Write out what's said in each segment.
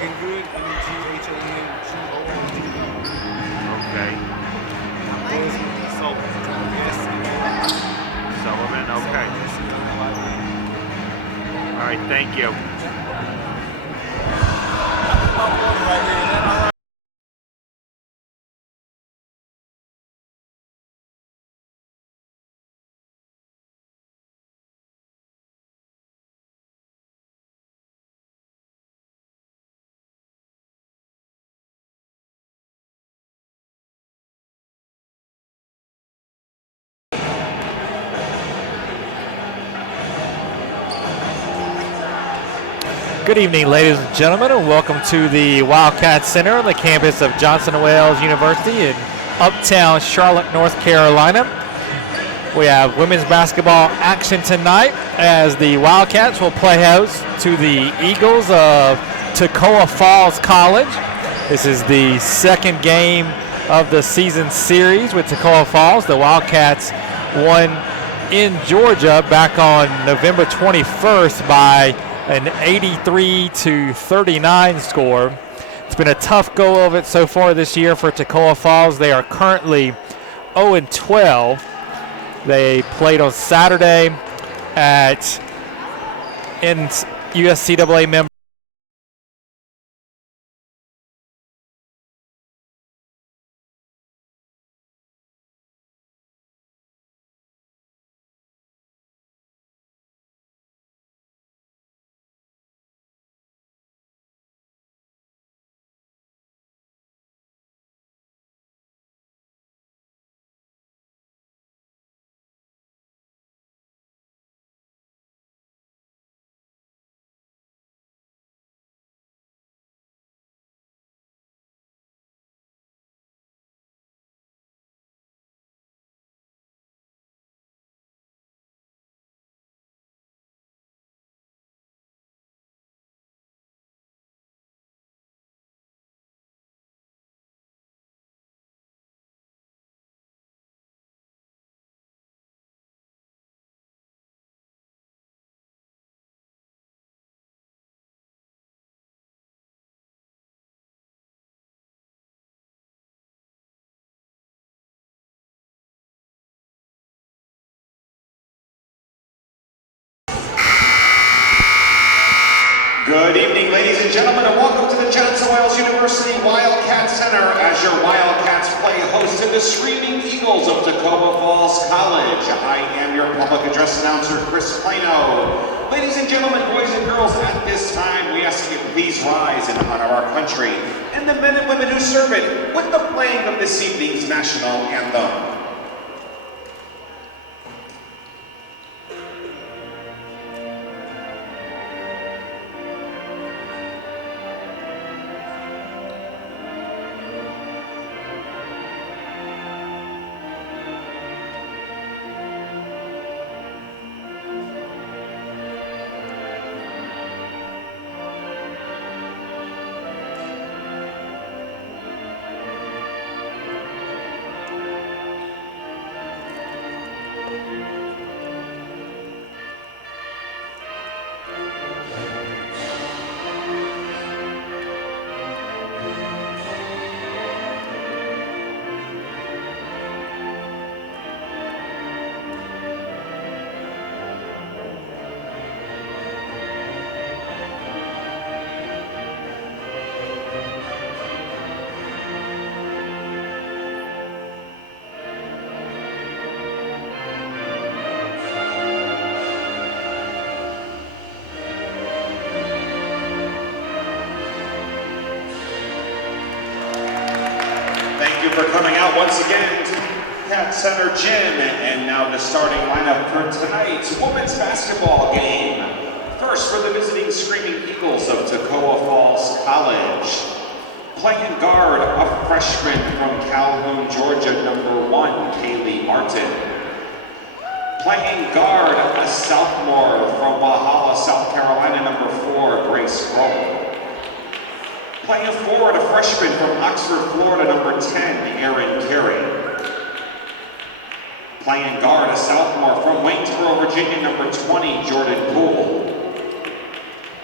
Megan Good, MGHONGOLD. Okay. Boys, Sullivan, okay. All right, thank you. Good evening, ladies and gentlemen, and welcome to the Wildcat Center on the campus of Johnson & Wales University in uptown Charlotte, North Carolina. We have women's basketball action tonight as the Wildcats will play host to the Eagles of Toccoa Falls College. This is the second game of the season series with Toccoa Falls. The Wildcats won in Georgia back on November 21st by an 83-39 score. It's been a tough go of it so far this year for Toccoa Falls. They are currently 0-12. They played on Saturday in USCAA member. Good evening, ladies and gentlemen, and welcome to the Johnson & Wales University Wildcat Center as your Wildcats play host to the Screaming Eagles of Toccoa Falls College. I am your public address announcer, Chris Plano. Ladies and gentlemen, boys and girls, at this time, we ask you to please rise in honor of our country and the men and women who serve it with the playing of this evening's national anthem. Thank you for coming out once again to Cat Center Gym. And now the starting lineup for tonight's women's basketball game. First for the visiting Screaming Eagles of Toccoa Falls College. Playing guard, a freshman from Calhoun, Georgia, #1, Kaylee Martin. Playing guard, a sophomore from Valhalla, South Carolina, #4, Grace Roll. Playing forward, a freshman from Oxford, Florida, #10, Erin Carey. Playing guard, a sophomore from Waynesboro, Virginia, #20, Jordan Poole.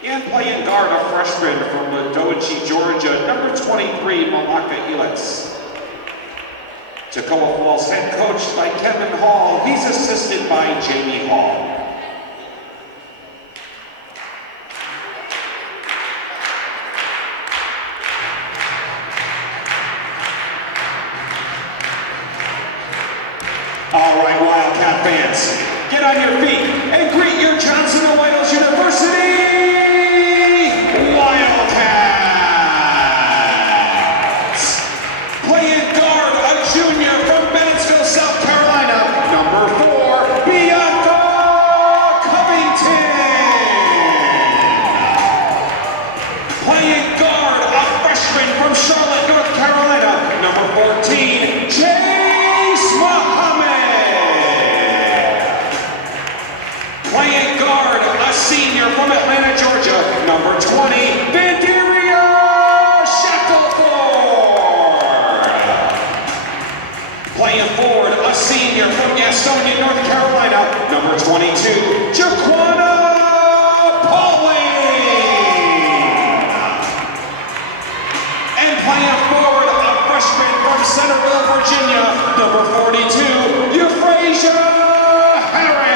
And And playing guard, a freshman from WBB, Georgia, number 23, Malaka Elix. Toccoa Falls head coached by Kevin Hall. He's assisted by Jamie Hall. All right, Wildcat fans, get on your feet and greet your Johnson & Wales University Wildcats. Playing guard, a junior from Bennettsville, South Carolina, number 4, Bianca Covington. Playing guard, a freshman from Charlotte, North Carolina, number 14, Chase Muhammad. Playing guard, a senior from Atlanta, Georgia, number 20, Vanderia Shackleford. Playing forward, a senior from Gastonia, North Carolina, number 22, Jaquana Pauling. And playing forward, a freshman from Centerville, Virginia, number 42, Euphrasia Harris.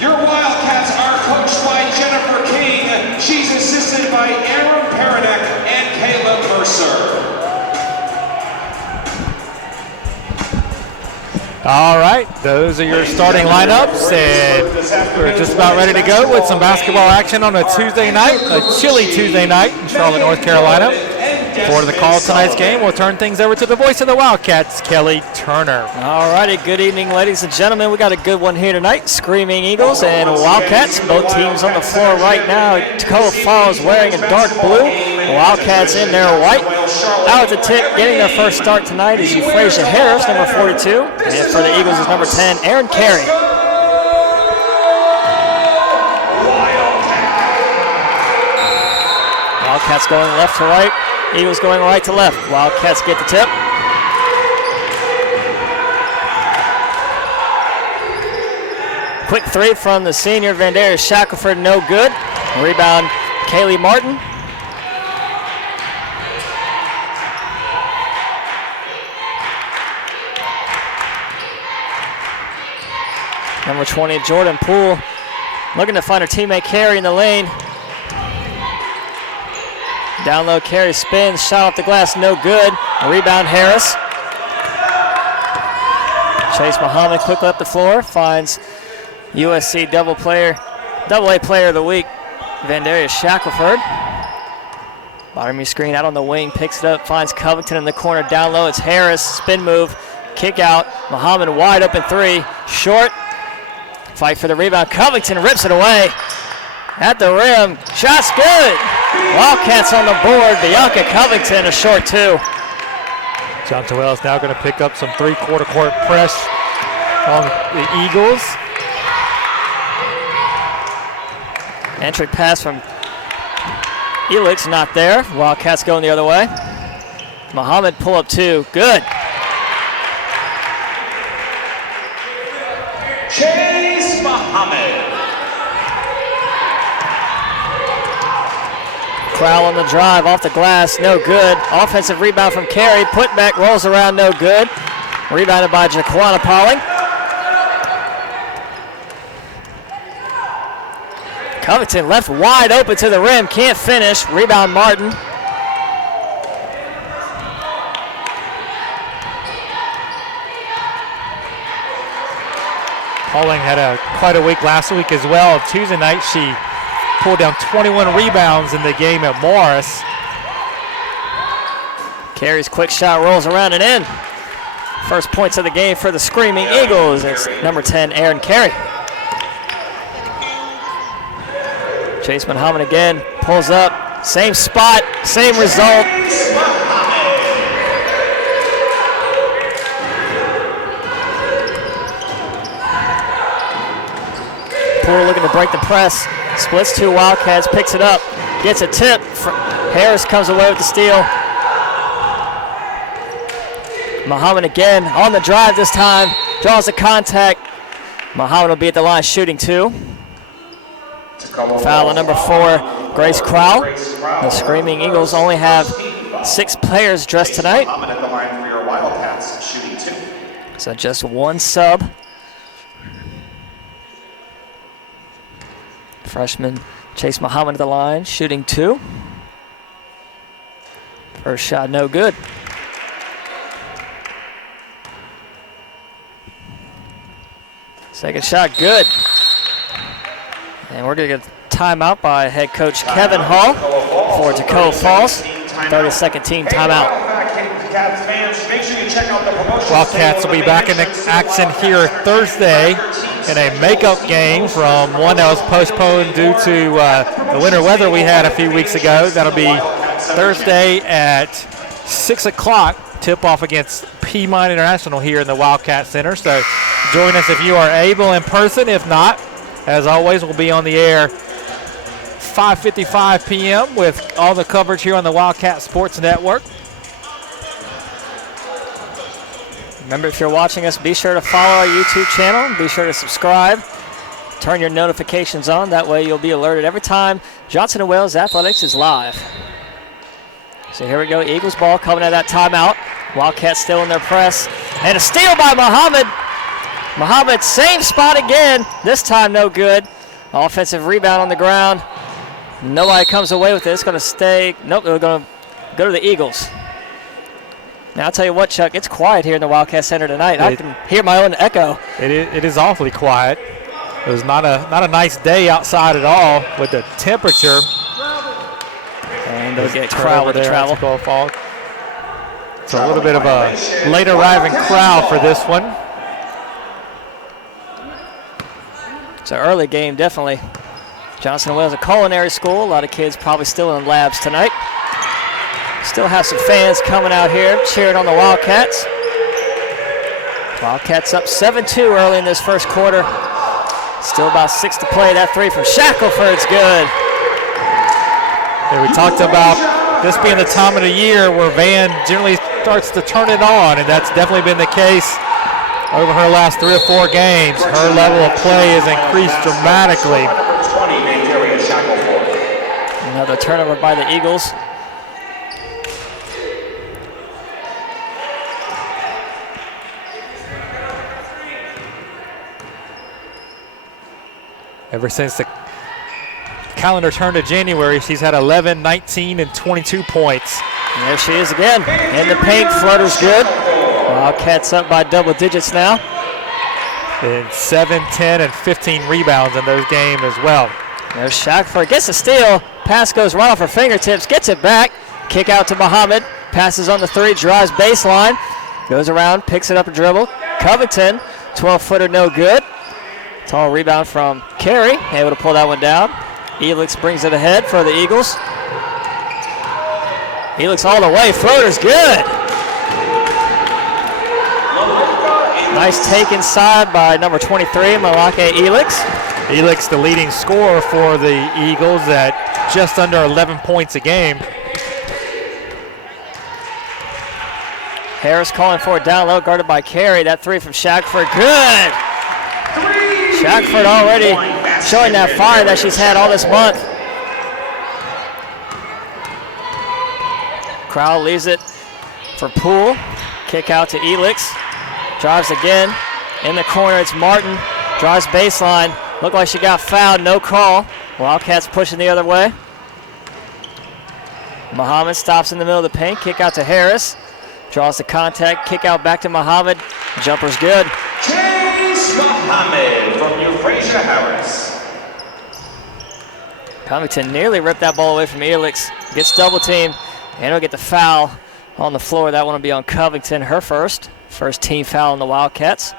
Your Wildcats are coached by Jennifer King. She's assisted by Aaron Paranek and Caleb Mercer. All right, those are your starting lineups, and we're just about ready to go with some basketball action on a Tuesday night, a chilly Tuesday night in Charlotte, North Carolina. For the call of tonight's game, we'll turn things over to the voice of the Wildcats, Kelly Turner. All righty, good evening, ladies and gentlemen. We got a good one here tonight. Screaming Eagles and Wildcats, both teams on the floor right now. Toccoa Falls wearing a dark blue, Wildcats in their white. Out at the tip, getting their first start tonight is Euphrasia Harris, number 42. And for the Eagles is number 10, Aaron Carey. Wildcats going left to right, Eagles going right to left. Wildcats get the tip. Quick three from the senior, Vanderia Shackleford, no good. Rebound, Kaylee Martin. Number 20, Jordan Poole, looking to find her teammate Carey in the lane. Down low, Carey spins, shot off the glass, no good. Rebound, Harris. Chase Muhammad quickly up the floor, finds USC AA Player of the Week, Vanderia Shackleford. Bottom of your screen, out on the wing, picks it up, finds Covington in the corner, down low, it's Harris, spin move, kick out, Muhammad wide open three, short. Fight for the rebound, Covington rips it away. At the rim, shot's good. Wildcats on the board, Bianca Covington, a short two. Johnson Wales now going to pick up some three-quarter court press on the Eagles. Entry pass from Elix, not there. Wildcats going the other way. Muhammad pull up two, good. Chase Muhammad. Crowell on the drive, off the glass, no good. Offensive rebound from Carey, put back, rolls around, no good. Rebounded by Jaquana Pauling. Covington left wide open to the rim, can't finish. Rebound Martin. Pauling had quite a week last week as well. Tuesday night, she pulled down 21 rebounds in the game at Morris. Carey's quick shot rolls around and in. First points of the game for the Screaming Eagles. It's number 10, Aaron Carey. Chase Muhammad again, pulls up, same spot, same result. Poole looking to break the press, splits two Wildcats, picks it up, gets a tip. Harris comes away with the steal. Muhammad again on the drive this time, draws the contact. Muhammad will be at the line shooting 2. Toccoa Foul on number 4, Grace Crowell. Crowell. The Screaming Eagles only have 6 players dressed tonight. Muhammad at the line for your Wildcats, shooting 2. So just 1 sub. Freshman Chase Muhammad at the line, shooting 2. First shot, no good. Second shot, good. And we're going to get a timeout by head coach Kevin Hall for Toccoa Falls. 32nd team timeout. Wildcats will be back in action here Thursday in a makeup game from one that was postponed due to the winter weather we had a few weeks ago. That'll be Thursday at 6 o'clock, tip-off against Piedmont International here in the Wildcat Center. So join us if you are able in person. If not, as always, we'll be on the air 5:55 p.m. with all the coverage here on the Wildcat Sports Network. Remember, if you're watching us, be sure to follow our YouTube channel. Be sure to subscribe. Turn your notifications on. That way you'll be alerted every time Johnson & Wales Athletics is live. So here we go. Eagles ball coming out of that timeout. Wildcats still in their press. And a steal by Muhammad. Muhammad, same spot again. This time no good. Offensive rebound on the ground. Nobody comes away with it. It's going to stay. Nope, they're going to go to the Eagles. Now, I'll tell you what, Chuck, it's quiet here in the Wildcat Center tonight. I can hear my own echo. It is awfully quiet. It was not a nice day outside at all with the temperature. And they'll get Crowell with the travel. Toccoa Falls. It's a little bit of a late arriving crowd for this one. It's an early game, definitely. Johnson & Wales, a culinary school. A lot of kids probably still in labs tonight. Still have some fans coming out here cheering on the Wildcats. Wildcats up 7-2 early in this first quarter. Still about 6 to play. That 3 from Shackelford's good. Yeah, we talked about this being the time of the year where Van generally starts to turn it on, and that's definitely been the case over her last 3 or 4 games. Her level of play has increased dramatically. Another turnover by the Eagles. Ever since the calendar turned to January, she's had 11, 19, and 22 points. And there she is again. In the paint, floater's good. Wildcats up by double digits now. And 7, 10, and 15 rebounds in those games as well. There's Shackford, gets a steal. Pass goes right off her fingertips, gets it back. Kick out to Muhammad. Passes on the 3, drives baseline. Goes around, picks it up a dribble. Covington, 12-footer, no good. Tall rebound from Carey, able to pull that one down. Elix brings it ahead for the Eagles. Elix all the way, floater's good. Nice take inside by number 23, Malake Elix. Elix, the leading scorer for the Eagles at just under 11 points a game. Harris calling for it down low, guarded by Carey. That 3 from Shackford, good. Shackford already showing that fire that she's had all this month. Crowell leaves it for Poole. Kick out to Elix. Drives again. In the corner, it's Martin. Drives baseline. Looked like she got fouled, no call. Wildcats pushing the other way. Muhammad stops in the middle of the paint. Kick out to Harris. Draws the contact. Kick out back to Muhammad. Jumper's good. Chase Muhammad from Euphrasia Harris. Covington nearly ripped that ball away from Elix. Gets double teamed, and he'll get the foul on the floor. That one will be on Covington, her first team foul on the Wildcats.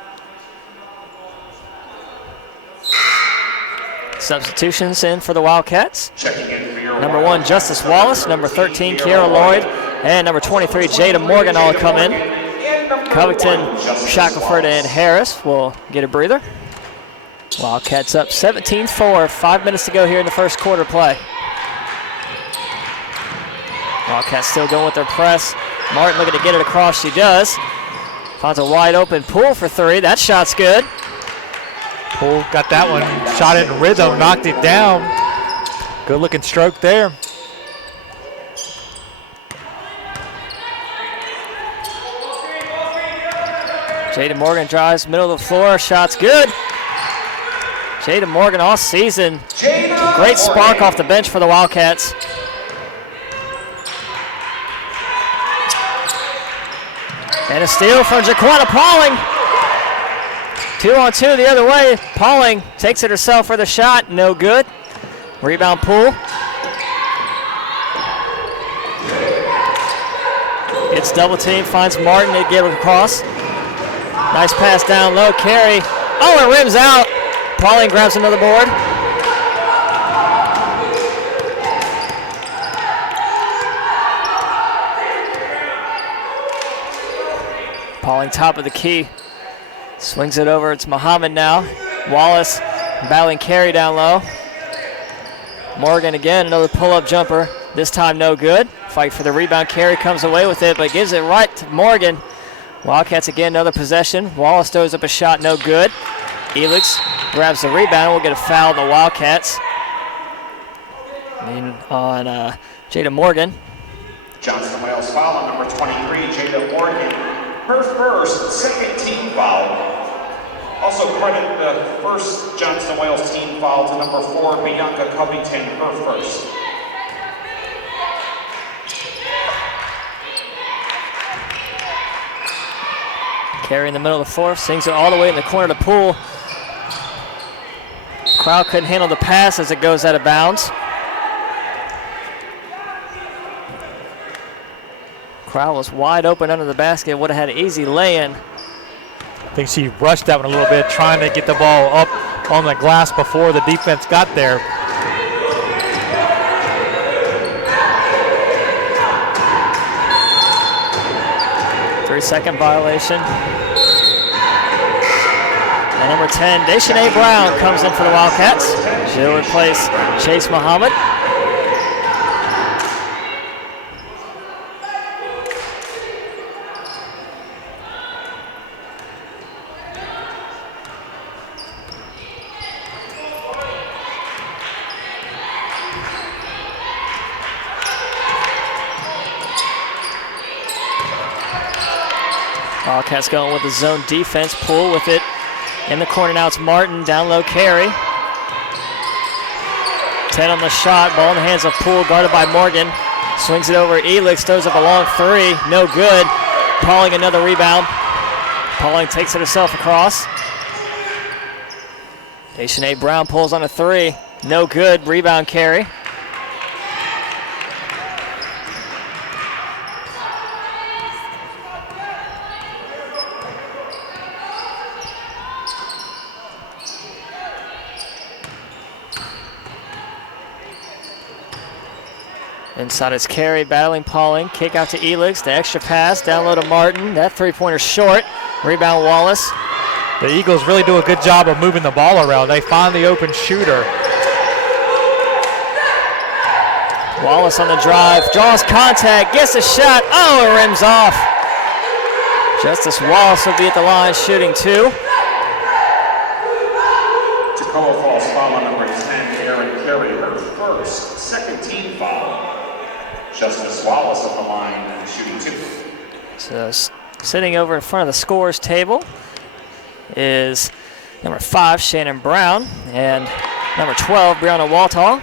Substitutions in for the Wildcats. Checking in for your Number 1, Justice Wallace. Number 13, Kiara Lloyd. And number 23, Jada Morgan all come in. Covington, Shackelford, and Harris will get a breather. Wildcats up 17-4, 5 minutes to go here in the first quarter play. Wildcats still going with their press. Martin looking to get it across, she does. Finds a wide open Poole for 3, that shot's good. Poole got that one, shot it in rhythm, knocked it down. Good looking stroke there. Jada Morgan drives middle of the floor, shot's good. Jada Morgan all season, great spark off the bench for the Wildcats. And a steal from Jaquana Pauling. 2-on-2 the other way. Pauling takes it herself for the shot, no good. Rebound Poole. Gets double team, finds Martin to get it across. Nice pass down low, carry. Oh, it rims out. Pauling grabs another board. Pauling top of the key. Swings it over, it's Muhammad now. Wallace battling carry down low. Morgan again, another pull-up jumper. This time no good. Fight for the rebound, carry comes away with it, but gives it right to Morgan. Wildcats again, another possession. Wallace throws up a shot, no good. Elix grabs the rebound, we'll get a foul on the Wildcats. On Jada Morgan. Johnson Wales foul on number 23, Jada Morgan. Her first, second team foul. Also credit the first Johnson Wales team foul to number 4, Bianca Covington, her first. Carry in the middle of the floor, sings it all the way in the corner to Poole. Crowd couldn't handle the pass as it goes out of bounds. Crowd was wide open under the basket, would have had an easy lay-in. I think she rushed that one a little bit, trying to get the ball up on the glass before the defense got there. Three-second violation. And number 10, Deshanae Brown comes in for the Wildcats. She'll replace Chase Muhammad. Wildcats going with the zone defense. Poole with it in the corner now. It's Martin, down low carry. 10 on the shot, ball in the hands of Poole, guarded by Morgan. Swings it over, Elix throws up a long three, no good. Pauling another rebound. Pauling takes it herself across. Deshanae Brown pulls on a three, no good, rebound carry. Inside is Carey, battling Pauling. Kick out to Elix. The extra pass, down low to Martin. That three-pointer short. Rebound Wallace. The Eagles really do a good job of moving the ball around. They find the open shooter. Wallace on the drive, draws contact, gets a shot. Oh, it rims off. Justice Wallace will be at the line shooting two. Toccoa Falls foul on number 10, Erin Carey, her first, second team foul. Justice Wallace on the line and shooting two. So sitting over in front of the scores table is number 5, Shannon Brown, and number 12, Brianna Waltall.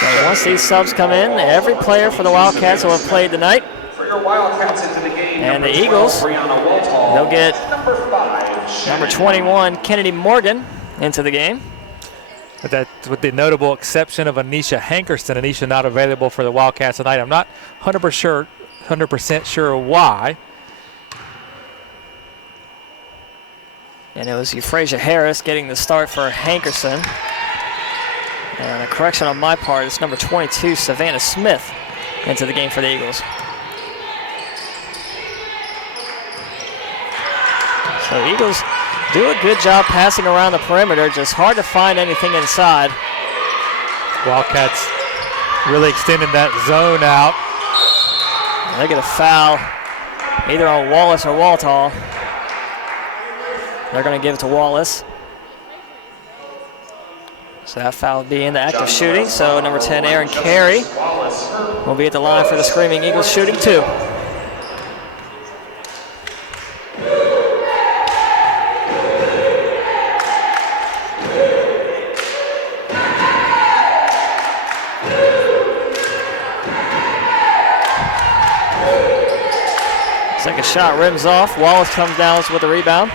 So once these subs come in, every player for the Wildcats will have played tonight. For your Wildcats into the game, and the 12, Eagles, Brianna Waltall, they'll get number 5, number 21, Kennedy Morgan, into the game. But that, with the notable exception of Anisha Hankerson. Anisha not available for the Wildcats tonight. I'm not 100% sure why. And it was Euphrasia Harris getting the start for Hankerson. And a correction on my part, it's number 22, Savannah Smith, into the game for the Eagles. So Eagles do a good job passing around the perimeter, just hard to find anything inside. Wildcats really extending that zone out. They get a foul either on Wallace or Waltall. They're going to give it to Wallace. So that foul would be in the act of shooting. So number 10, Aaron Carey, will be at the line for the Screaming Eagles shooting 2. Second shot rims off. Wallace comes down with the rebound.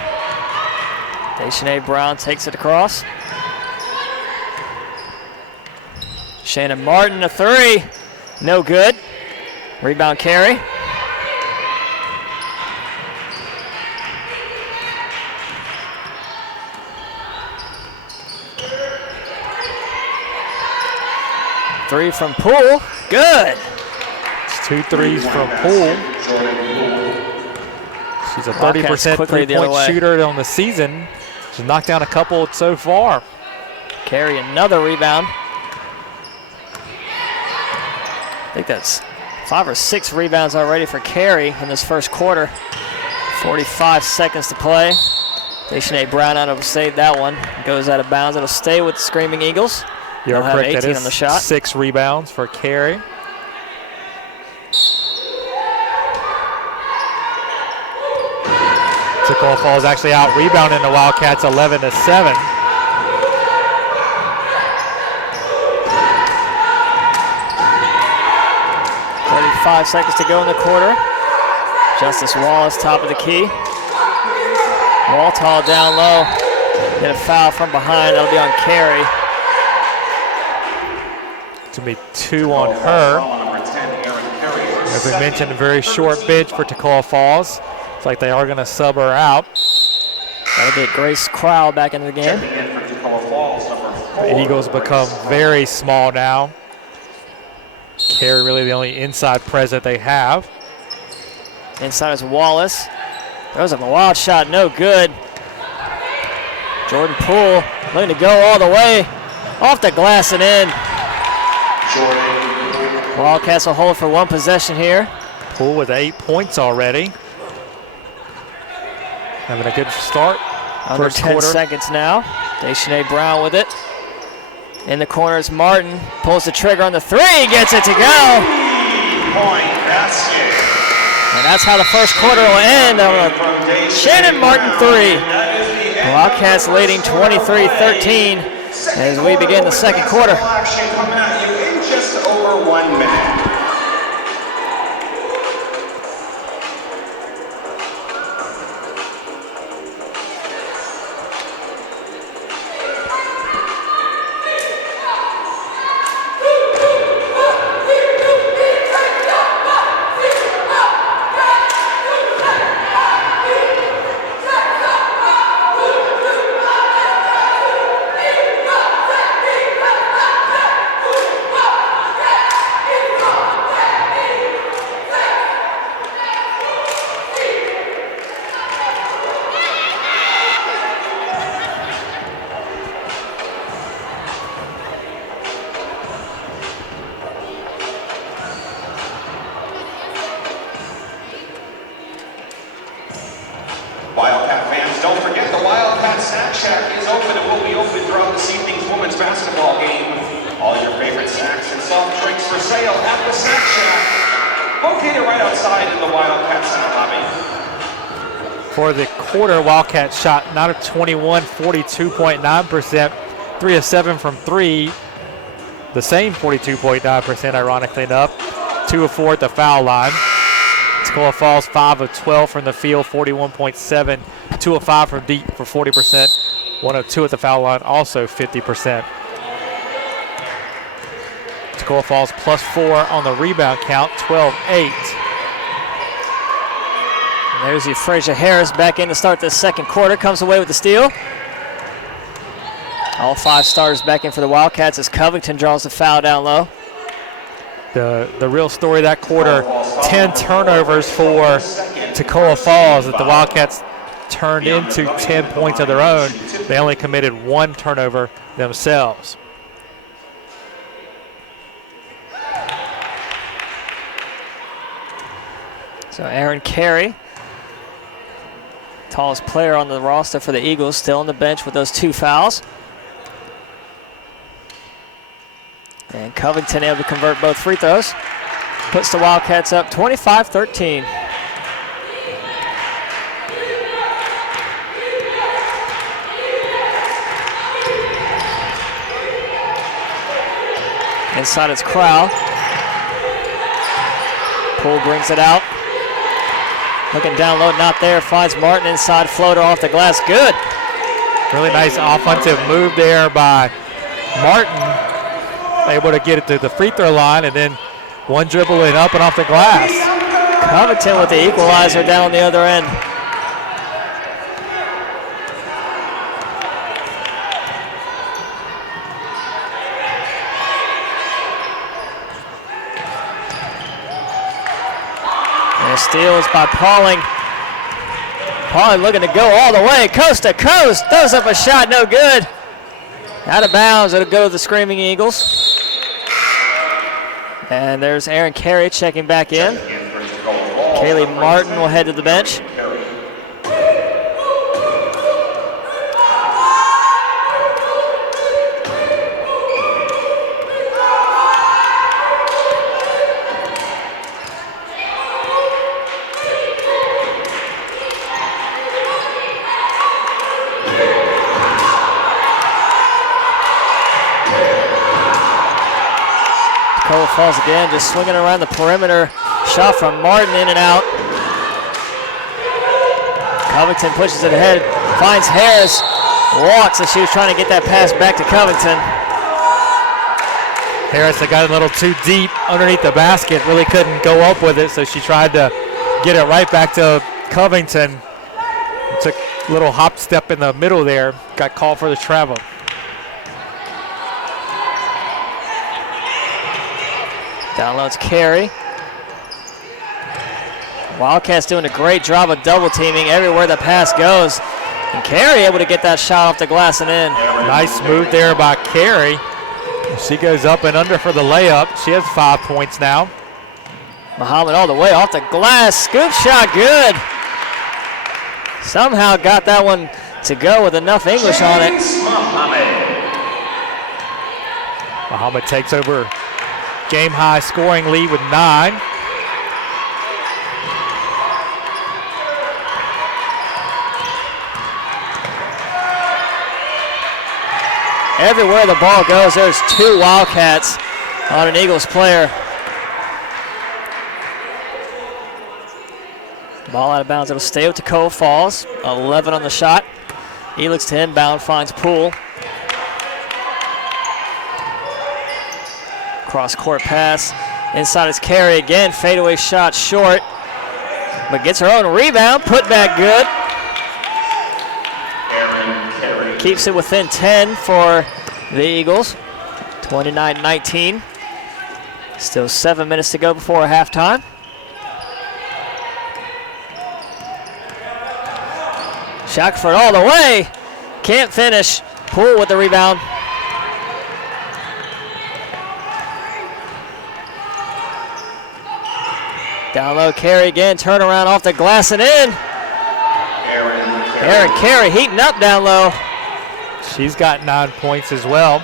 Deshaun Brown takes it across. Shannon Martin, a 3. No good. Rebound Carey. Three from Poole. Good. It's 2 threes from Poole. She's a 30% three-point shooter on the season. She's knocked down a couple so far. Carey, another rebound. I think that's 5 or 6 rebounds already for Carey in this first quarter. 45 seconds to play. Deshaun Brown out of save that one. Goes out of bounds. It'll stay with the Screaming Eagles. You're correct. 18 that is on the shot. 6 rebounds for Carey. Toccoa Falls actually out rebounding the Wildcats 11-7. Five seconds to go in the quarter. Justice Wallace, top of the key. Waltall down low. Get a foul from behind. That'll be on Carey. It's going to be 2 on her. As we mentioned, a very short bench for Toccoa Falls. It's like they are going to sub her out. That'll get Grace Crowell back into the game. The Eagles become very small now. Carey really the only inside present they have. Inside is Wallace. That was a wild shot, no good. Jordan Poole looking to go all the way. Off the glass and in. Wildcats will hold for 1 possession here. Poole with 8 points already. Having a good start. Under 10 seconds now. Deshaun Brown with it. In the corner is Martin. Pulls the trigger on the 3. Gets it to go. 3-point basket. And that's how the first quarter will end on a Shannon Martin 3. Wildcats leading 23-13 as we begin the second quarter. Action coming at you in just over 1 minute. Wildcat fans, don't forget the Wildcat Snack Shack is open and will be open throughout this evening's women's basketball game. All your favorite snacks and soft drinks for sale at the Snack Shack, located right outside in the Wildcat Center lobby. For the quarter, Wildcats shot 9 of 21, 42.9%, 3 of 7 from 3. The same 42.9%, ironically enough. 2 of 4 at the foul line. Toccoa Falls 5 of 12 from the field, 41.7. 2 of 5 from deep for 40%. 1 of 2 at the foul line, also 50%. Toccoa Falls plus 4 on the rebound count, 12-8. There's Euphrasia Harris back in to start this second quarter. Comes away with the steal. All 5 starters back in for the Wildcats as Covington draws the foul down low. The real story of that quarter, 10 turnovers for Toccoa Falls that the Wildcats turned into 10 points of their own. They only committed 1 turnover themselves. So Aaron Carey, tallest player on the roster for the Eagles, still on the bench with those 2 fouls. And Covington able to convert both free throws. Puts the Wildcats up 25-13. Inside it's Crowell. Poole brings it out. Looking down low, not there. Finds Martin inside, floater off the glass. Good. Really nice offensive move there by Martin. Able to get it to the free throw line, and then one dribble and up and off the glass. Covington with the equalizer down on the other end. And the steal is by Pauling. Pauling looking to go all the way, coast to coast. Throws up a shot, no good. Out of bounds, it'll go to the Screaming Eagles. And there's Aaron Carey checking back in. Kaylee Martin will head to the bench. Toccoa Falls again, just swinging around the perimeter. Shot from Martin, in and out. Covington pushes it ahead, finds Harris, walks as she was trying to get that pass back to Covington. Harris got a little too deep underneath the basket, really couldn't go up with it, so she tried to get it right back to Covington. Took a little hop step in the middle there, got called for the travel. Down low, it's Carey. Wildcats doing a great job of double teaming everywhere the pass goes. And Carey able to get that shot off the glass and in. Nice move there by Carey. She goes up and under for the layup. She has 5 points now. Muhammad all the way off the glass. Scoop shot, good. Somehow got that one to go with enough English on it. Muhammad takes over game high scoring lead with 9. Everywhere the ball goes, there's 2 Wildcats on an Eagles player. Ball out of bounds, it'll stay with Toccoa Falls. 11 on the shot. Elix to inbound, finds Poole. Cross court pass. Inside is Carey again. Fadeaway shot short. But gets her own rebound. Put back good. Keeps it within 10 for the Eagles. 29-19. Still 7 minutes to go before halftime. Shackelford all the way. Can't finish. Poole with the rebound. Down low, Carey again. Turnaround off the glass and in. Aaron Carey heating up down low. She's got 9 points as well.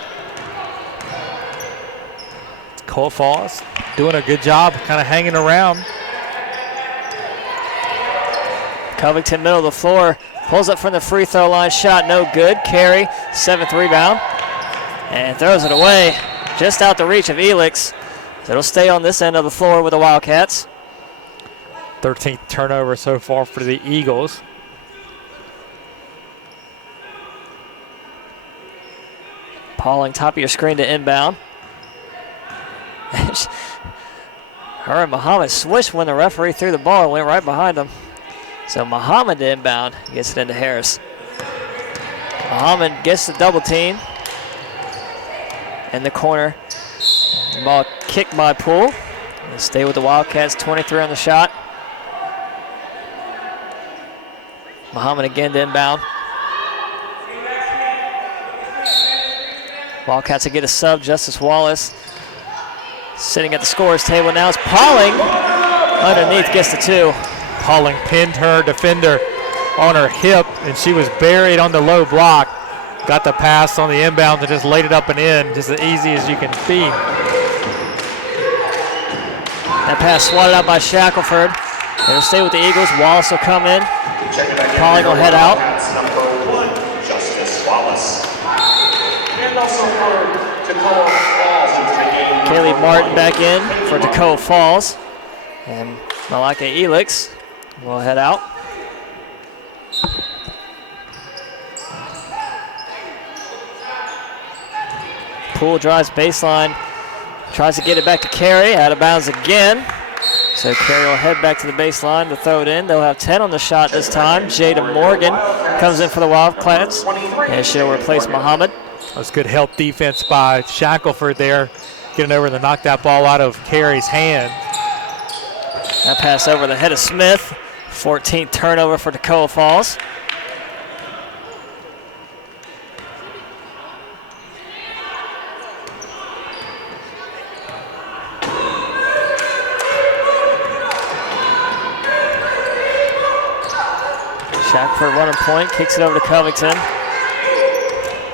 Toccoa Falls doing a good job kind of hanging around. Covington middle of the floor. Pulls up from the free throw line. Shot no good. Carey, 7th rebound. And throws it away. Just out the reach of Elix. So it'll stay on this end of the floor with the Wildcats. 13th turnover so far for the Eagles. Pauling, top of your screen to inbound. Her and Muhammad swished when the referee threw the ball and went right behind them. So Muhammad to inbound, gets it into Harris. Muhammad gets the double team. In the corner. The ball kicked by Poole. They stay with the Wildcats, 23 on the shot. Muhammad again to inbound. Wildcats will get a sub, Justice Wallace. Sitting at the scorer's table now is Pauling. Underneath gets the 2. Pauling pinned her defender on her hip, and she was buried on the low block. Got the pass on the inbound and just laid it up and in, just as easy as you can be. That pass swatted out by Shackelford. They'll stay with the Eagles. Wallace will come in. Pauling will head out. Number 1, Justice Wallace. And also for Toccoa Falls into the game. Kaylee Martin back in for Toccoa Falls. And Malaka Elix will head out. Poole drives baseline. Tries to get it back to Carey. Out of bounds again. So Carey will head back to the baseline to throw it in. They'll have 10 on the shot this time. Jada Morgan comes in for the Wildcats. And she'll replace Muhammad. That's good help defense by Shackelford there. Getting over to knock that ball out of Carey's hand. That pass over the head of Smith. 14th turnover for Toccoa Falls. Shackelford running point, kicks it over to Covington.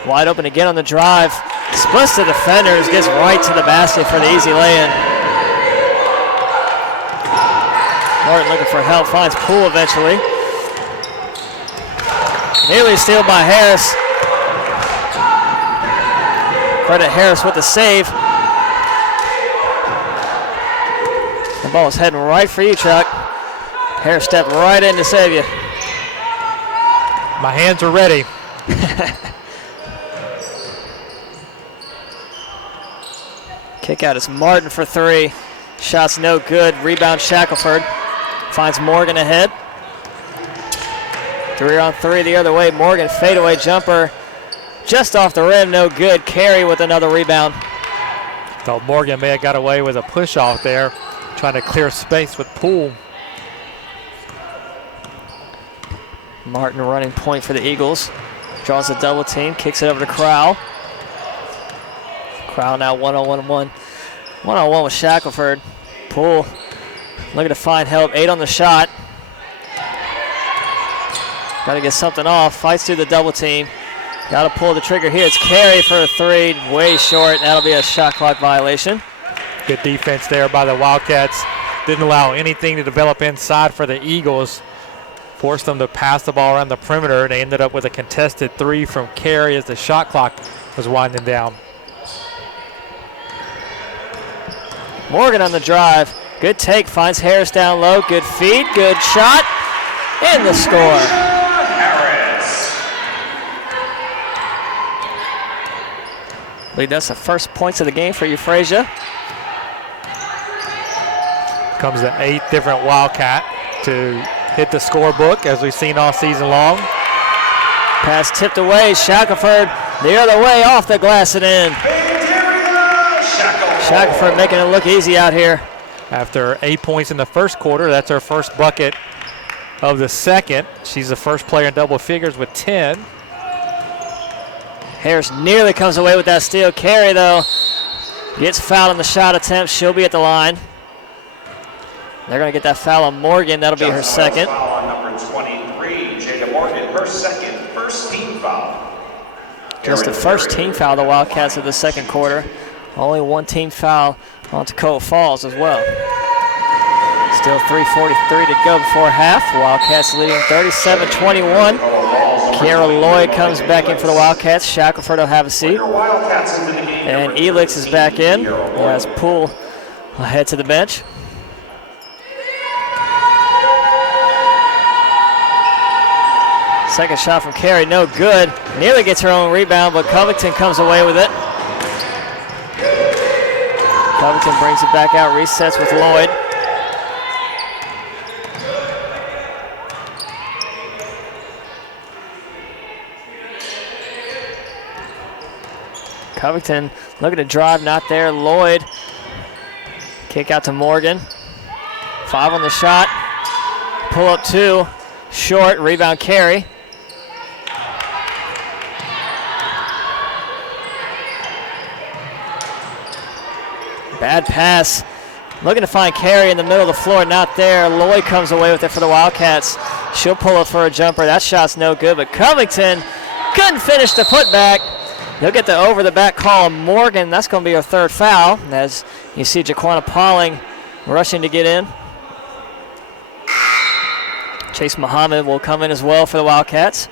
Wide open again on the drive. Splits the defenders, gets right to the basket for the easy lay-in. Martin looking for help, finds Poole eventually. Nearly steal by Harris. Credit Harris with the save. The ball is heading right for you, Chuck. Harris stepped right in to save you. My hands are ready. Kick out is Martin for 3. Shot's no good. Rebound Shackelford. Finds Morgan ahead. 3-on-3 the other way. Morgan fadeaway jumper. Just off the rim, no good. Carey with another rebound. Thought Morgan may have got away with a push off there, trying to clear space with Poole. Martin running point for the Eagles. Draws a double team, kicks it over to Crowell. Crowell now one-on-one. One-on-one with Shackelford. Poole looking to find help. 8 on the shot. Got to get something off. Fights through the double team. Got to pull the trigger here. It's Carey for a 3. Way short. That'll be a shot clock violation. Good defense there by the Wildcats. Didn't allow anything to develop inside for the Eagles. Forced them to pass the ball around the perimeter. They ended up with a contested 3 from Carey as the shot clock was winding down. Morgan on the drive. Good take. Finds Harris down low. Good feed. Good shot. And the score. Harris. I believe that's the first points of the game for Euphrasia. Comes the 8th different Wildcat to hit the scorebook as we've seen all season long. Pass tipped away. Shackelford the other way off the glass and in. Shackelford making it look easy out here. After 8 points in the first quarter, that's her first bucket of the second. She's the first player in double figures with 10. Harris nearly comes away with that steal. Carey, though, gets fouled on the shot attempt. She'll be at the line. They're going to get that foul on Morgan. That'll be her second. Foul on number 23, Jada Morgan, her second, first team foul. Just the first team foul the Wildcats of the second quarter. Only one team foul on Toccoa Falls as well. Still 3:43 to go before half. Wildcats leading 37-21. Kiara Lloyd comes back in for the Wildcats. Shackelford will have a seat. And Elix is back in as Poole will head to the bench. Second shot from Carey, no good. Nearly gets her own rebound, but Covington comes away with it. Covington brings it back out, resets with Lloyd. Covington looking to drive, not there. Lloyd, kick out to Morgan. 5 on the shot. Pull up 2, short, rebound Carey. Bad pass. Looking to find Carey in the middle of the floor, not there. Lloyd comes away with it for the Wildcats. She'll pull up for a jumper. That shot's no good, but Covington couldn't finish the putback. They'll get the over-the-back call on Morgan. That's going to be her third foul. As you see Jaquana Pauling rushing to get in. Chase Muhammad will come in as well for the Wildcats.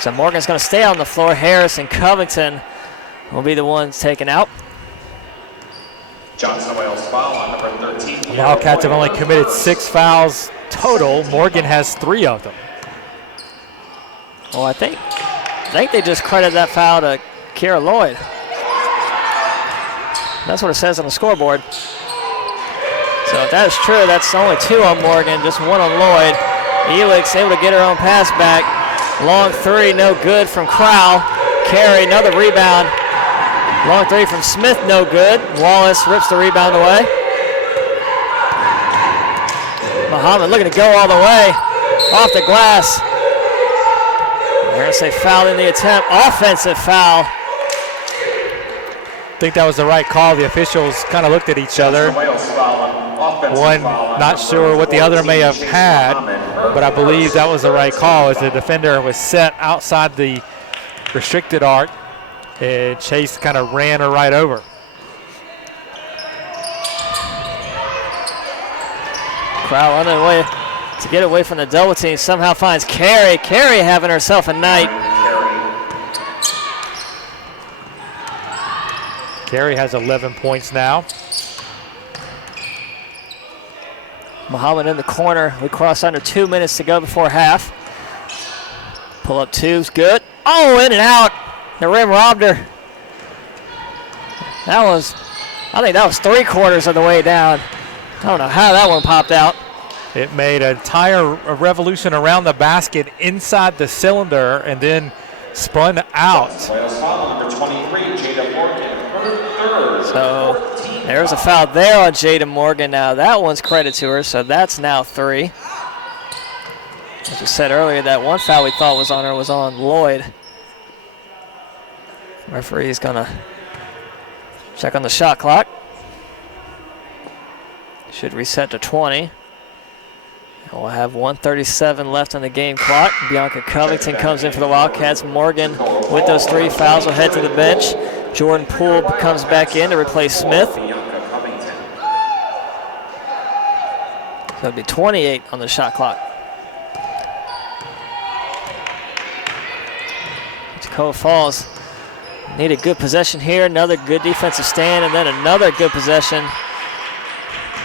So Morgan's going to stay on the floor. Harris and Covington will be the ones taken out. Johnson Wales foul on number 13. The Wildcats have only committed 6 fouls total. Morgan has 3 of them. Well, I think they just credit that foul to Kira Lloyd. That's what it says on the scoreboard. So if that is true, that's only 2 on Morgan, just 1 on Lloyd. Elix able to get her own pass back. Long 3, no good from Crowell. Carey, another rebound. Long 3 from Smith, no good. Wallace rips the rebound away. Muhammad looking to go all the way. Off the glass. They're going to say foul in the attempt. Offensive foul. I think that was the right call. The officials kind of looked at each other. One not sure what the other may have had, but I believe that was the right call as the defender was set outside the restricted arc, and Chase kind of ran her right over. Crowell on the way to get away from the double team. Somehow finds Carey. Carey having herself a night. Carey has 11 points now. Muhammad in the corner. We cross under 2 minutes to go before half. Pull up 2's good. Oh, in and out. The rim robbed her. I think that was 3/4 of the way down. I don't know how that one popped out. It made an entire revolution around the basket inside the cylinder and then spun out. So there's a foul there on Jada Morgan. Now that one's credit to her, so that's now 3. As I said earlier, that one foul we thought was on her was on Lloyd. Referee's gonna check on the shot clock. Should reset to 20. And we'll have 1:37 left on the game clock. Bianca Covington comes in for the Wildcats. Morgan with those 3 fouls will head to the bench. Jordan Poole comes back in to replace Smith. So it'll be 28 on the shot clock. Toccoa Falls need a good possession here. Another good defensive stand, and then another good possession.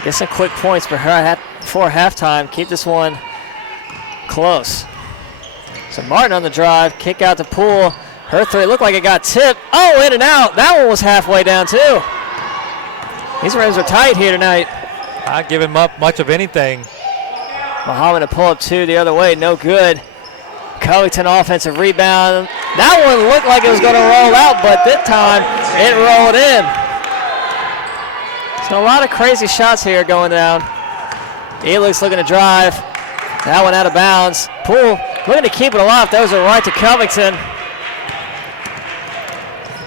Get some quick points for her before halftime. Keep this one close. So Martin on the drive, kick out to Poole. Her 3 looked like it got tipped. Oh, in and out. That one was halfway down too. These rims are tight here tonight. Not giving up much of anything. Muhammad to pull up 2 the other way, no good. Covington offensive rebound. That one looked like it was going to roll out, but this time it rolled in. So a lot of crazy shots here going down. Elix looking to drive. That one out of bounds. Poole looking to keep it alive. Those are right to Covington.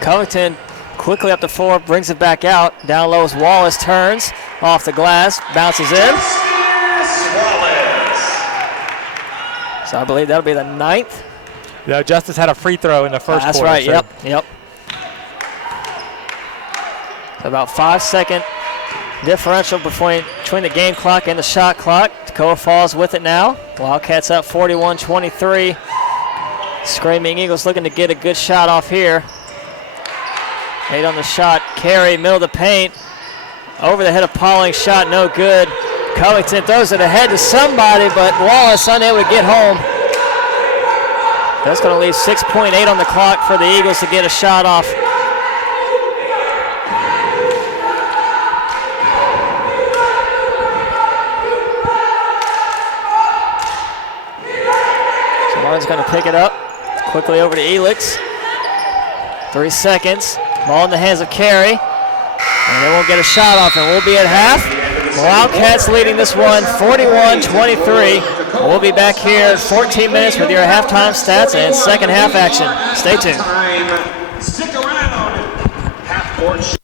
Covington quickly up the 4, brings it back out. Down low as Wallace turns off the glass, bounces in. So I believe that'll be the 9th. Yeah, Justice had a free throw in the first That's quarter. right, so. yep. So about 5-second differential between the game clock and the shot clock. Toccoa Falls with it now. Wildcats up 41-23. Screaming Eagles looking to get a good shot off here. 8 on the shot. Carey, middle of the paint. Over the head of Pauling, shot no good. Covington throws it ahead to somebody, but Wallace unable to get home. That's going to leave 6.8 on the clock for the Eagles to get a shot off. So Martin's going to pick it up. Quickly over to Elix. 3 seconds. Ball in the hands of Carey. And they won't get a shot off, and we'll be at half. Wildcats leading this one 41-23. We'll be back here in 14 minutes with your halftime stats and second half action. Stay tuned. Stick around. Half court.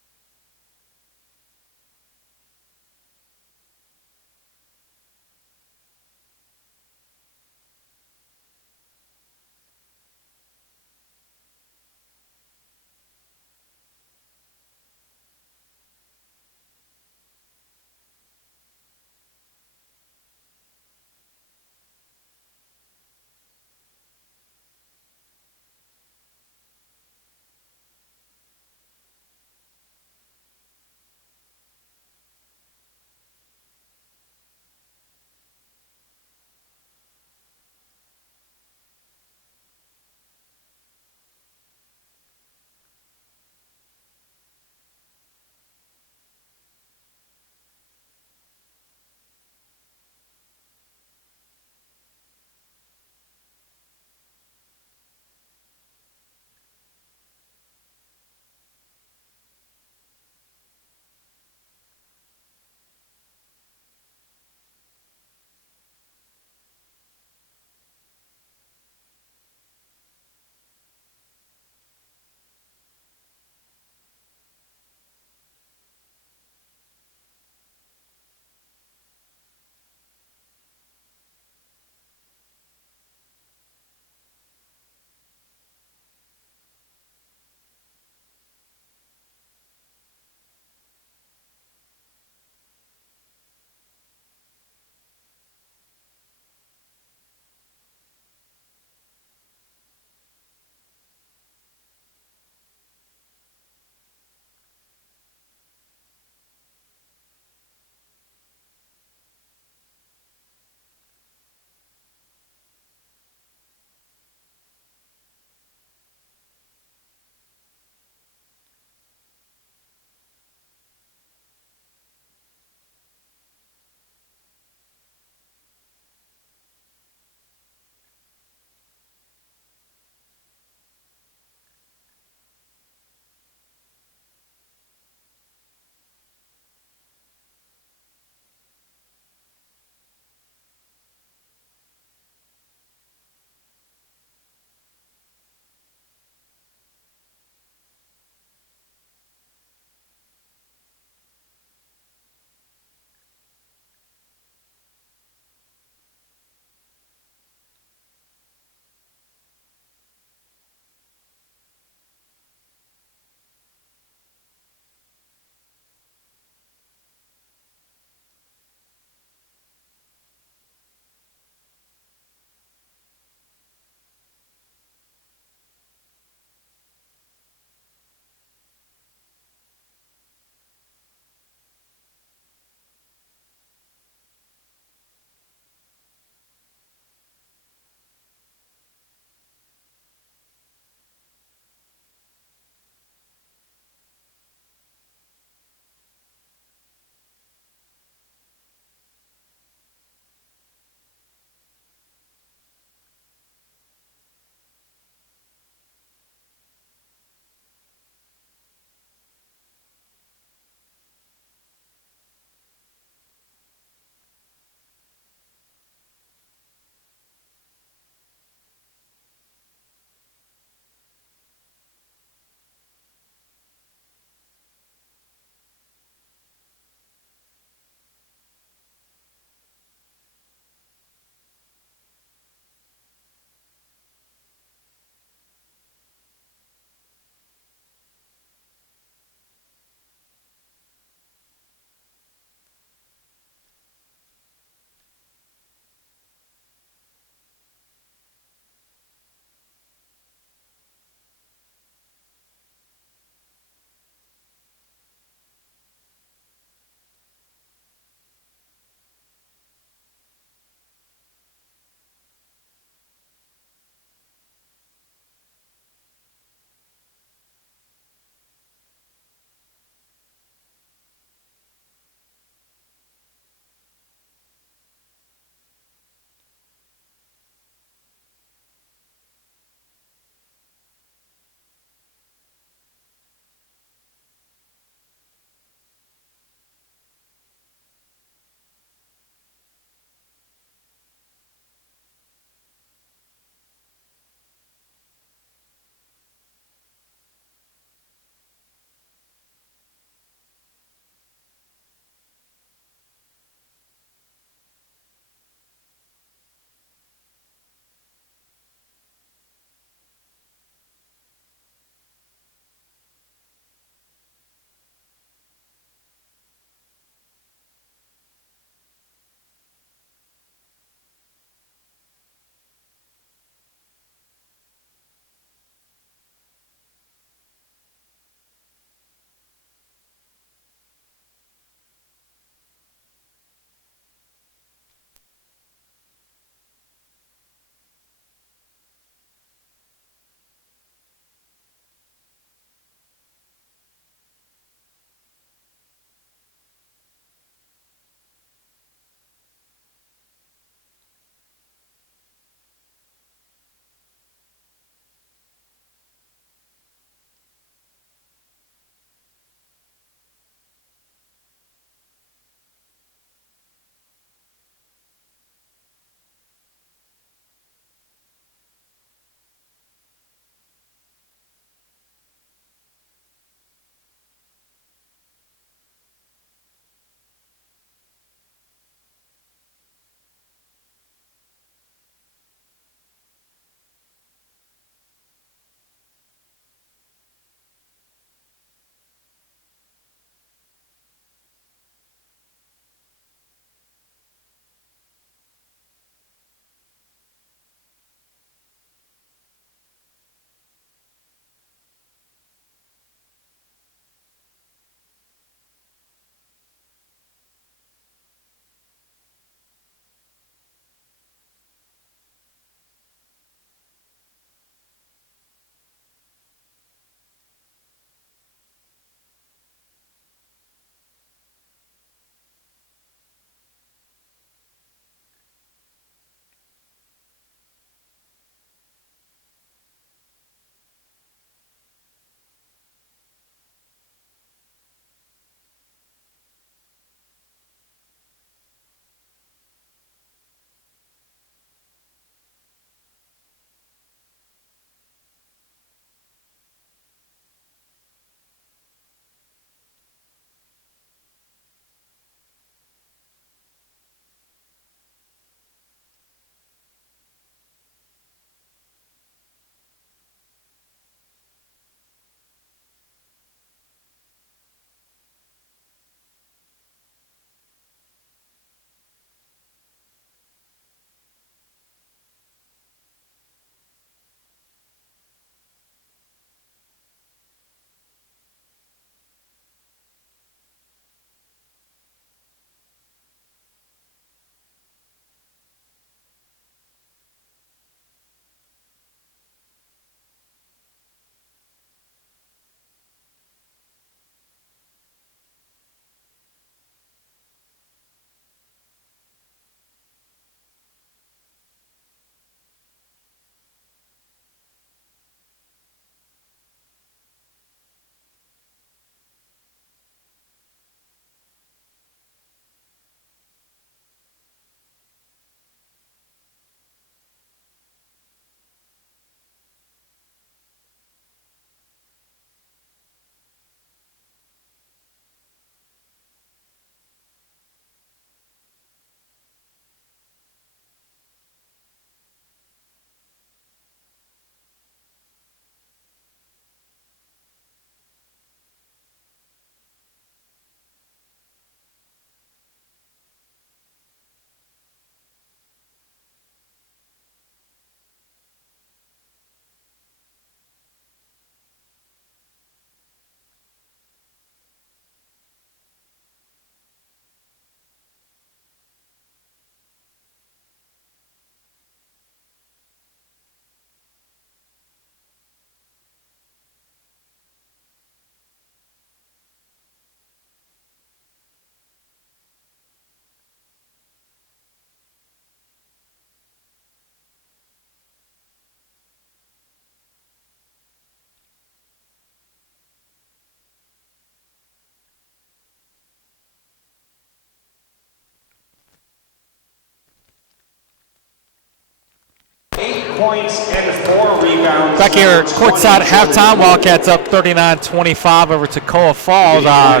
points and 4 rebounds. Back here courtside at halftime, Wildcats up 39-25 over Toccoa Falls. Our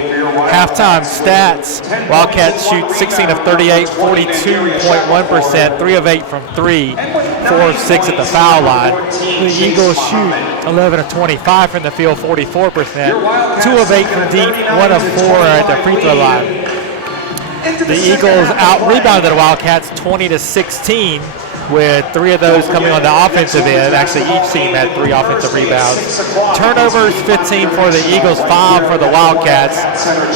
halftime stats, Wildcats shoot 16 of 38, 42.1%, 3 of 8 from 3, 4 of 6 at the foul line. The Eagles shoot 11 of 25 from the field, 44%, 2 of 8 from deep, 1 of 4 at the free throw line. The Eagles out-rebounded the Wildcats 20-16, with 3 of those coming on the offensive end. Actually, each team had 3 offensive rebounds. Turnovers, 15 for the Eagles, 5 for the Wildcats.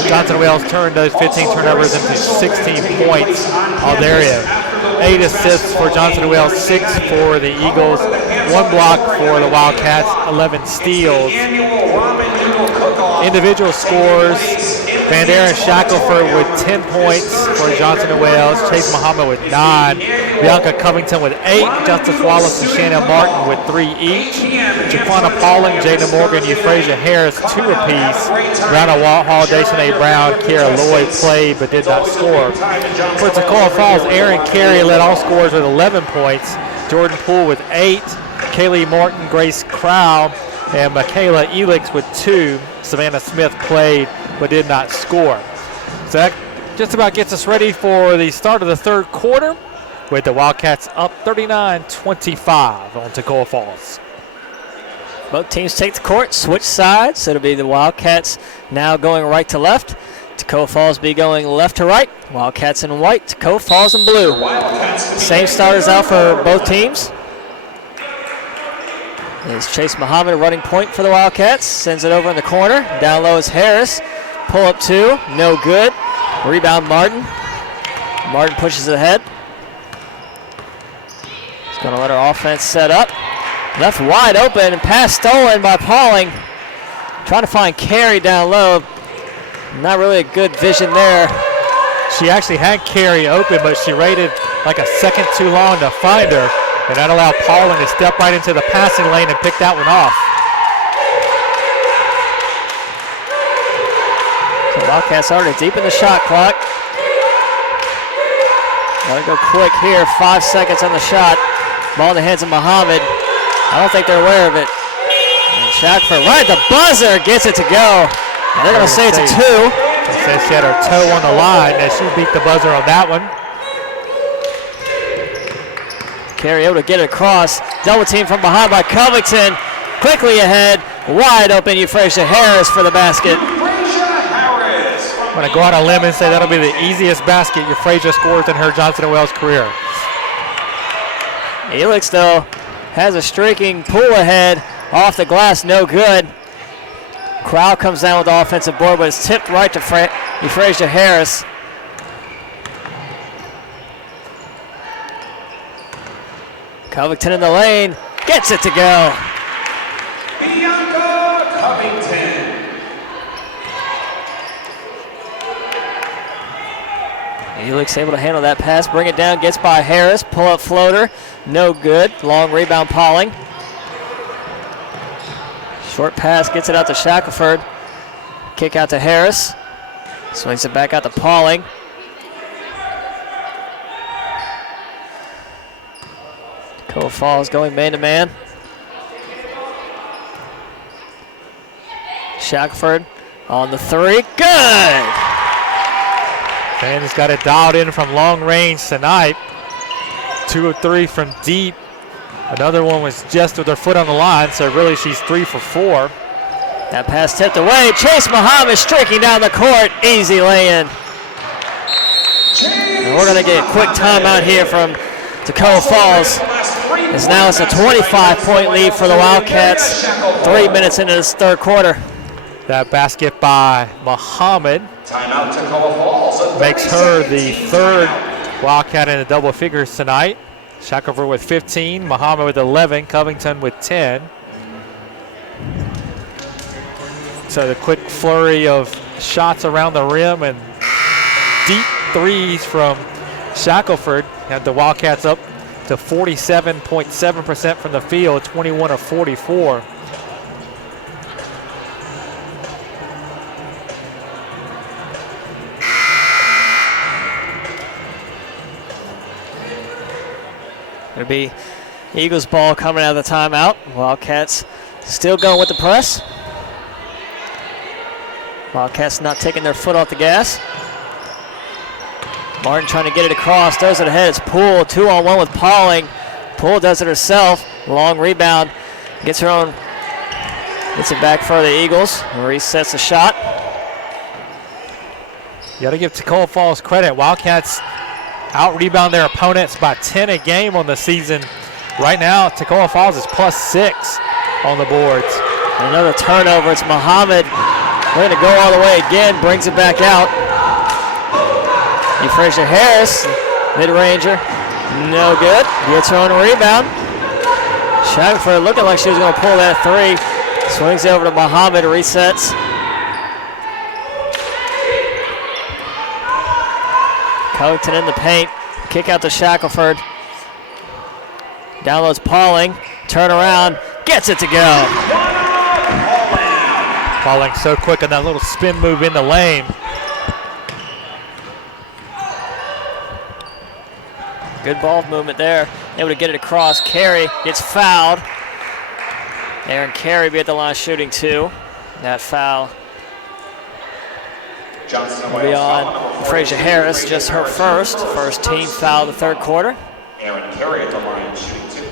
Johnson Wales turned those 15 turnovers into 16 points on their end. 8 assists for Johnson Wales, 6 for the Eagles, 1 block for the Wildcats, 11 steals. Individual scores, Van Der and Shackelford with 10 points for Johnson and Wales, Chase Muhammad with 9, Bianca Covington with 8, Justice Wallace and Shannon Martin with 3 each, Jaquana Pauling, Jada Morgan, Euphrasia Harris 2 apiece, Brianna Hall, Daisha A. Brown, Kiera Lloyd played but did not score. For Toccoa Falls, Aaron Carey led all scorers with 11 points, Jordan Poole with 8, Kaylee Morton, Grace Crow, and Michaela Elix with 2. Savannah Smith played but did not score. So that just about gets us ready for the start of the third quarter, with the Wildcats up 39-25 on Toccoa Falls. Both teams take the court, switch sides. It'll be the Wildcats now going right to left. Toccoa Falls be going left to right. Wildcats in white, Toccoa Falls in blue. Same starters out for both teams. Is Chase Muhammad running point for the Wildcats. Sends it over in the corner. Down low is Harris. Pull up 2, no good. Rebound Martin. Martin pushes it ahead. He's going to let our offense set up. Left wide open and pass stolen by Pauling. Trying to find Carey down low. Not really a good vision there. She actually had Carey open, but she waited like a second too long to find her. And that allowed Pauling to step right into the passing lane and pick that one off. So Wildcats already deep in the shot clock. Gotta go quick here. 5 seconds on the shot. Ball in the hands of Muhammad. I don't think they're aware of it. And Shackford right at the buzzer gets it to go. And they're gonna say it's a 2. She says she had her toe on the line and she beat the buzzer on that one. Carey able to get it across. Double team from behind by Covington. Quickly ahead. Wide open Euphrasia Harris for the basket. I'm going to go out on a limb and say that'll be the easiest basket Euphrasia scores in her Johnson & Wales career. Elix, though, has a streaking pull ahead. Off the glass, no good. Crowd comes down with the offensive board, but it's tipped right to Euphrasia Harris. Covington in the lane, gets it to go. Bianca Covington. Elix able to handle that pass, bring it down, gets by Harris, pull up floater, no good. Long rebound Pauling. Short pass, gets it out to Shackelford. Kick out to Harris. Swings it back out to Pauling. Toccoa Falls going man-to-man. Shackelford on the 3. Good! Fann's got it dialed in from long range tonight. 2 of 3 from deep. Another one was just with her foot on the line, so really she's 3 for 4. That pass tipped away. Chase Muhammad streaking down the court. Easy lay-in. And we're going to get a quick timeout here from Toccoa Falls. As now it's a 25-point lead for the Wildcats. 3 minutes into this third quarter. That basket by Muhammad Timeout Toccoa Falls. makes her the 3rd Wildcat in the double figures tonight. Shackelford with 15, Muhammad with 11, Covington with 10. So the quick flurry of shots around the rim and deep threes from Shackelford had the Wildcats up to 47.7% from the field, 21 of 44. It'll be Eagles ball coming out of the timeout. Wildcats still going with the press. Wildcats not taking their foot off the gas. Martin trying to get it across, does it ahead. It's Poole, 2-on-1 with Pauling. Poole does it herself. Long rebound, gets her own, gets it back for the Eagles. Resets the shot. You got to give Toccoa Falls credit. Wildcats out-rebound their opponents by 10 a game on the season. Right now, Toccoa Falls is +6 on the boards. Another turnover. It's Muhammad. We're going to go all the way again. Brings it back out. Frazier Harris, mid-ranger, no good. Gets her own rebound. Shackelford looking like she was going to pull that three. Swings over to Muhammad, resets. Covington in the paint. Kick out to Shackelford. Downloads Pauling. Turn around. Gets it to go. Pauling so quick on that little spin move in the lane. Good ball movement there. Able to get it across. Carey gets fouled. Aaron Carey be at the line shooting 2. That foul will be on Frazier Harris, just her first. First team foul of the third quarter. Aaron Carey at the line shooting 2.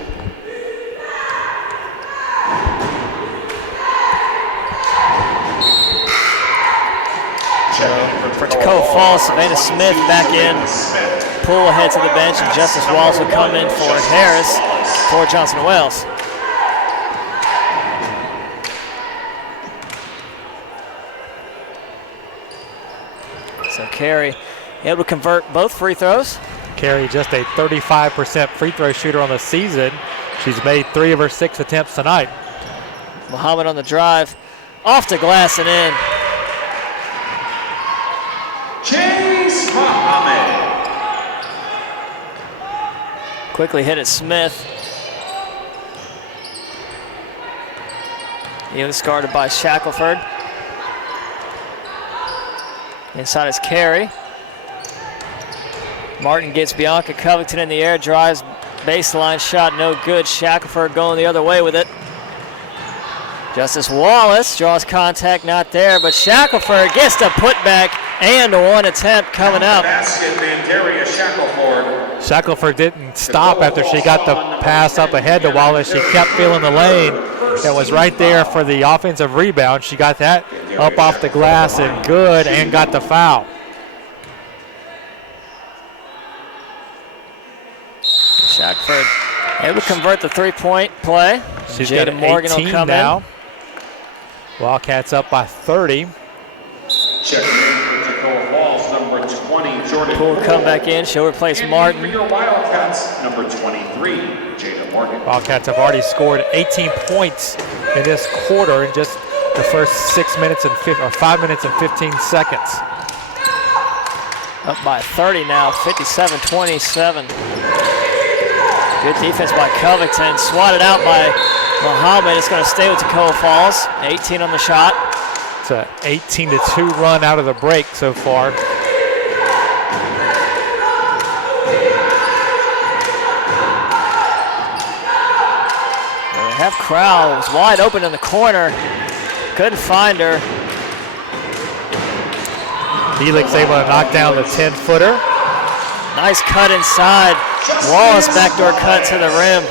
For Toccoa Falls, Savannah Smith back in. Poole ahead to the bench, and Justice Wallace will come in for Harris for Johnson & Wales. So Carey able to convert both free throws. Carey just a 35% free throw shooter on the season. She's made 3 of her 6 attempts tonight. Muhammad on the drive, off the glass and in. Chase Muhammad. Quickly hit it Smith. He was guarded by Shackelford. Inside is Carey. Martin gets Bianca Covington in the air, drives baseline shot, no good. Shackelford going the other way with it. Justice Wallace draws contact, not there, but Shackelford gets the putback and one attempt coming up. Basket, Vandaria Shackelford. Shackelford didn't stop after she got the pass up ahead to Wallace. She kept feeling the lane that was right there for the offensive rebound. She got that up off the glass and good, and got the foul. Shackelford able to convert the three-point play. She's got Jada Morgan 18 will come now. in. Wildcats up by 30. Checking in for Toccoa Falls, number 20, Jordan. Poole will come back in. She'll replace Martin. For your Wildcats, number 23, Jada Morgan. Wildcats have already scored 18 points in this quarter in just the first 5 minutes and 15 seconds. Up by 30 now, 57-27. Good defense by Covington, swatted out by Muhammad. It's going to stay with Toccoa Falls. 18 on the shot. It's an 18-2 run out of the break so far. They have Crowell. It was wide open in the corner. Couldn't find her. Helix able to knock down the 10-footer. Nice cut inside. Wallace backdoor cut to the rim.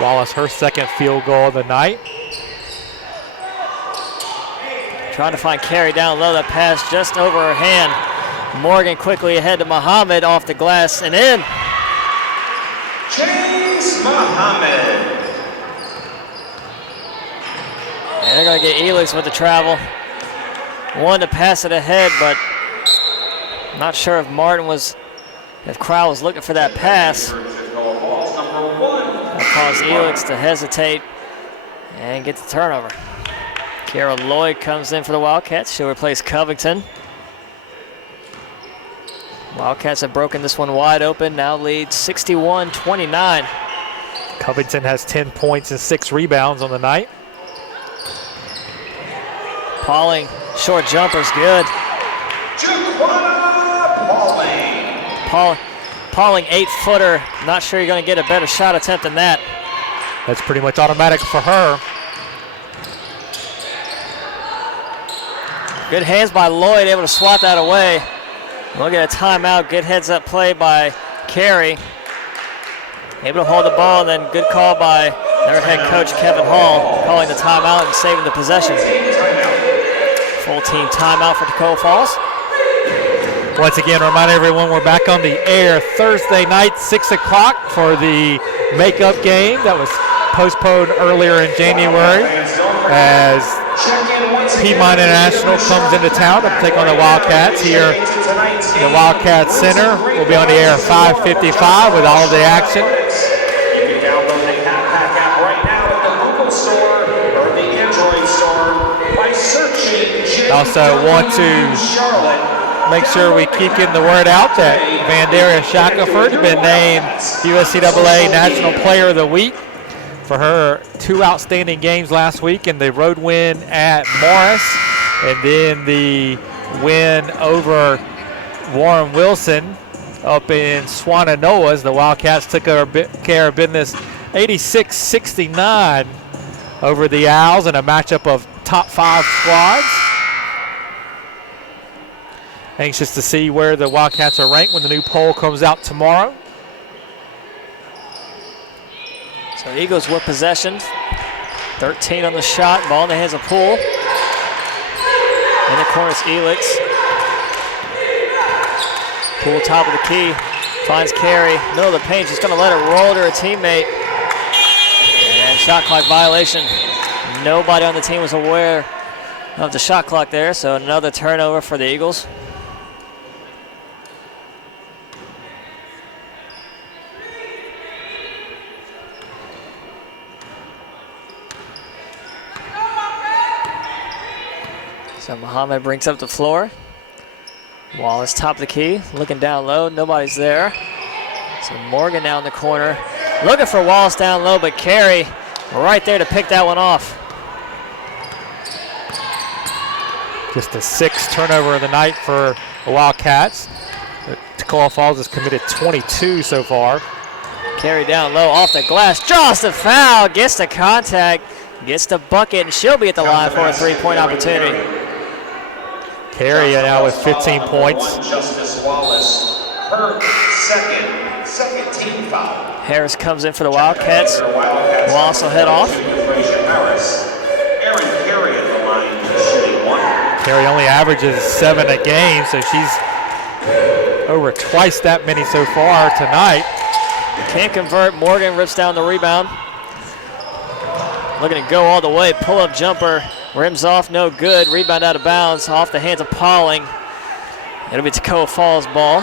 Wallace, her second field goal of the night. Trying to find Carey down low. That pass just over her hand. Morgan quickly ahead to Muhammad off the glass and in. Chase Muhammad. And they're going to get Elix with the travel. Wanted to pass it ahead, but not sure if Crowell was looking for that pass. That caused Elix to hesitate and get the turnover. Kara Lloyd comes in for the Wildcats. She'll replace Covington. Wildcats have broken this one wide open, now lead 61-29. Covington has 10 points and 6 rebounds on the night. Pauling, short jumper's good. Pauling 8-footer. Not sure you're going to get a better shot attempt than that. That's pretty much automatic for her. Good hands by Lloyd, able to swat that away. We'll get a timeout. Good heads-up play by Carey. Able to hold the ball, and then good call by their head coach, Kevin Hall, calling the timeout and saving the possession. Full team timeout for Toccoa Falls. Once again, remind everyone we're back on the air Thursday night, 6 o'clock for the makeup game that was postponed earlier in January as Piedmont International comes into town to take on the Wildcats here in the Wildcats Center. We'll be on the air at 5:55 with all of the action. You can download the Pack app right now at the Google Store or the Android Store by searching Also want to make sure we keep getting the word out that Vandaria Shackelford has been named USCAA National Player of the Week for her 2 outstanding games last week, and the road win at Morris and then the win over Warren Wilson up in Swannanoa. The Wildcats took care of business 86-69 over the Owls in a matchup of top 5 squads. Anxious to see where the Wildcats are ranked when the new poll comes out tomorrow. So Eagles with possession. 13 on the shot. Ball in the hands of Poole. In the corner is Elix. Poole top of the key. Finds Carey. Middle of the paint. Just going to let it roll to her teammate. And shot clock violation. Nobody on the team was aware of the shot clock there. So another turnover for the Eagles. So Muhammad brings up the floor. Wallace top of the key, looking down low, nobody's there. So Morgan now in the corner, looking for Wallace down low, but Carey right there to pick that one off. Just the 6th turnover of the night for the Wildcats. Toccoa Falls has committed 22 so far. Carey down low, off the glass, draws the foul, gets the contact, gets the bucket, and she'll be at the line for a 3-point opportunity. Carey now with 15 points. Justice Wallace, her second team foul. Harris comes in for the Wildcats. Wallace will head off. Carey only averages 7 a game, so she's over twice that many so far tonight. Can't convert. Morgan rips down the rebound. Looking to go all the way. Pull-up jumper. Rims off, no good. Rebound out of bounds, off the hands of Pauling. It'll be Toccoa Falls ball.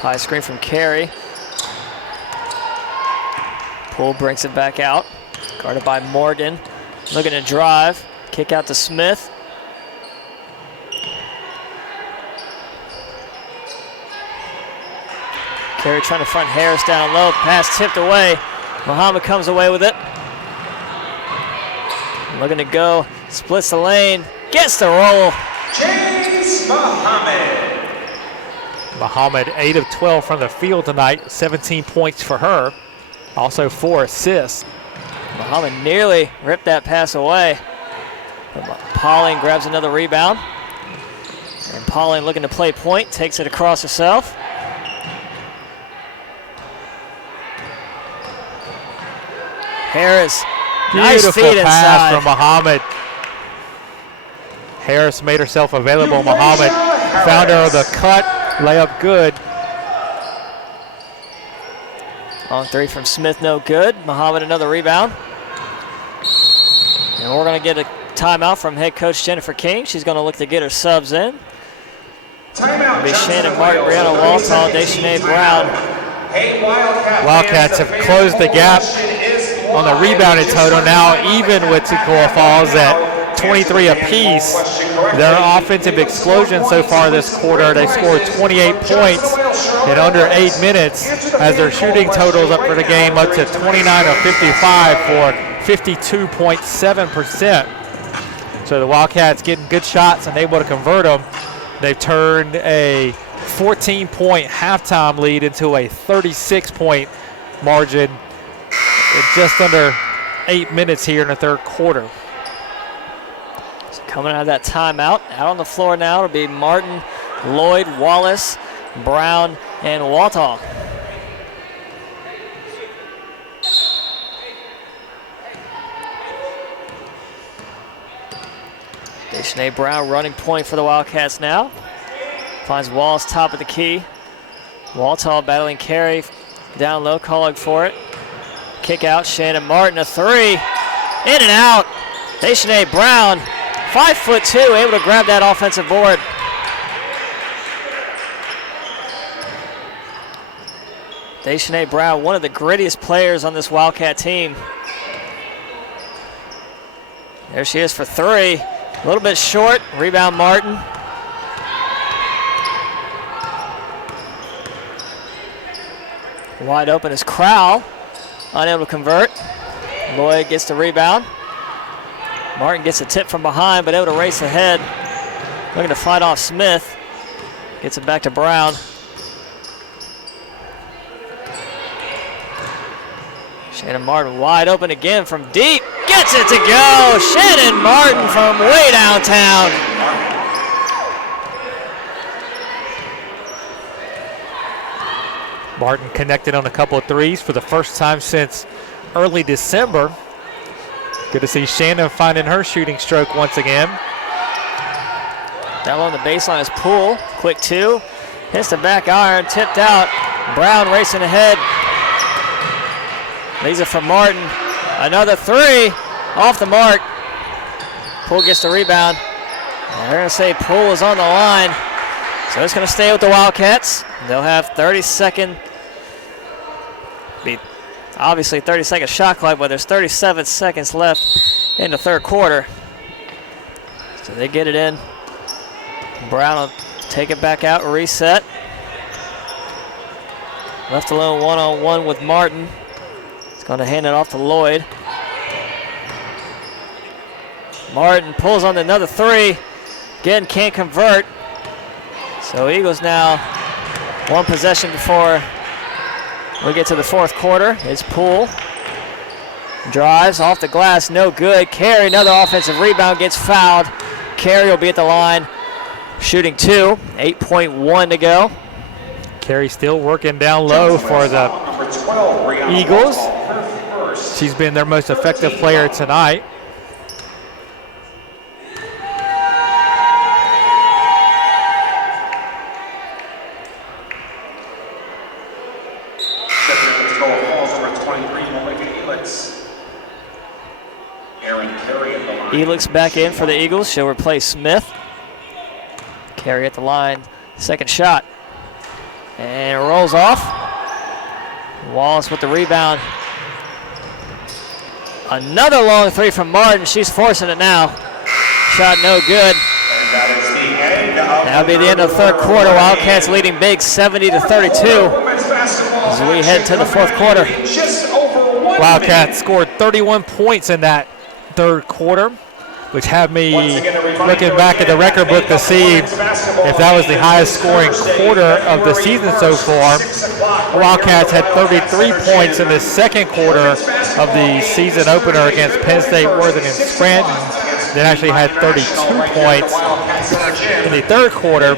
High screen from Carey. Poole brings it back out. Guarded by Morgan. Looking to drive. Kick out to Smith. Carey trying to front Harris down low. Pass tipped away. Muhammad comes away with it. Looking to go. Splits the lane. Gets the roll. James Muhammad. Muhammad 8 of 12 from the field tonight. 17 points for her. Also 4 assists. Muhammad nearly ripped that pass away. Pauling grabs another rebound. And Pauling looking to play point. Takes it across herself. Harris, nice feed pass inside. from Muhammad. Harris made herself available. Muhammad found her the cut, layup good. Long 3 from Smith, no good. Muhammad another rebound. And we're going to get a timeout from head coach Jennifer King. She's going to look to get her subs in. Timeout. It'll be Shannon Martin, Brianna Waltall, Deshawnay Brown. Hey, Wildcats have closed the gap on the rebounding total, now even with Toccoa Falls at 23 apiece. Their offensive explosion so far this quarter, they scored 28 points in under 8 minutes as their shooting totals up for the game up to 29 of 55 for 52.7%. So the Wildcats getting good shots and able to convert them. They've turned a 14-point halftime lead into a 36-point margin in just under 8 minutes here in the third quarter. So coming out of that timeout, out on the floor now, it'll be Martin, Lloyd, Wallace, Brown, and Waltall. Deschanay Brown running point for the Wildcats now. Finds Wallace top of the key. Waltall battling Carey down low, calling for it. Kick out, Shannon Martin, a three. In and out. Deschanay Brown, 5'2", able to grab that offensive board. Deschanay Brown, one of the grittiest players on this Wildcat team. There she is for three. A little bit short. Rebound Martin. Wide open is Crowell. Unable to convert. Lloyd gets the rebound. Martin gets a tip from behind, but able to race ahead. Looking to fight off Smith. Gets it back to Brown. Shannon Martin wide open again from deep. Gets it to go. Shannon Martin from way downtown. Martin connected on a couple of threes for the first time since early December. Good to see Shannon finding her shooting stroke once again. Down on the baseline is Poole. Quick two. Hits the back iron. Tipped out. Brown racing ahead. Leaves it for Martin. Another three. Off the mark. Poole gets the rebound. And they're going to say Poole is on the line. So it's going to stay with the Wildcats. They'll have 30-second, obviously 30-second shot clock, but there's 37 seconds left in the third quarter. So they get it in. Brown will take it back out, reset. Left alone one-on-one with Martin. He's going to hand it off to Lloyd. Martin pulls on another three. Again, can't convert. So Eagles now one possession before we get to the fourth quarter. It's Poole. Drives off the glass, no good. Carey, another offensive rebound, gets fouled. Carey will be at the line, shooting two. 8.1 to go. Carey still working down low for the Eagles. She's been their most effective player tonight. Toccoa Falls over 23, Elix back in for the Eagles. She'll replace Smith. Carey at the line. Second shot. And it rolls off. Wallace with the rebound. Another long three from Martin. She's forcing it now. Shot no good. That'll be the end of the third quarter. Wildcats leading big 70-32 as we head to the fourth quarter. Wildcats scored 31 points in that third quarter, which had me looking back at the record book to see if that was the highest scoring quarter of the season so far. Wildcats had 33 points in the second quarter of the season opener against Penn State, Worthing, and Scranton. Then actually had 32 points in the third quarter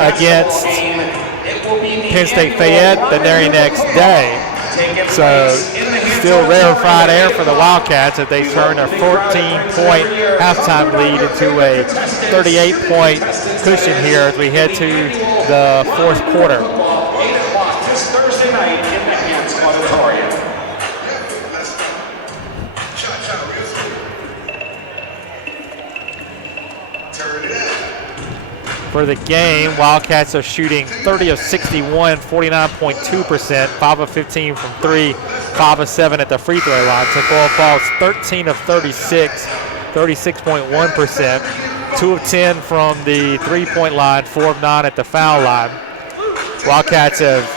against Penn State Fayette the very next day. So still rarefied air for the Wildcats as they turn a 14-point halftime lead into a 38-point cushion here as we head to the fourth quarter. 8 o'clock this Thursday night in the Hans Auditorium. For the game, Wildcats are shooting 30 of 61, 49.2%, 5 of 15 from 3, 5 of 7 at the free throw line. Toccoa Falls 13 of 36, 36.1%. 2 of 10 from the three-point line, 4 of 9 at the foul line. Wildcats have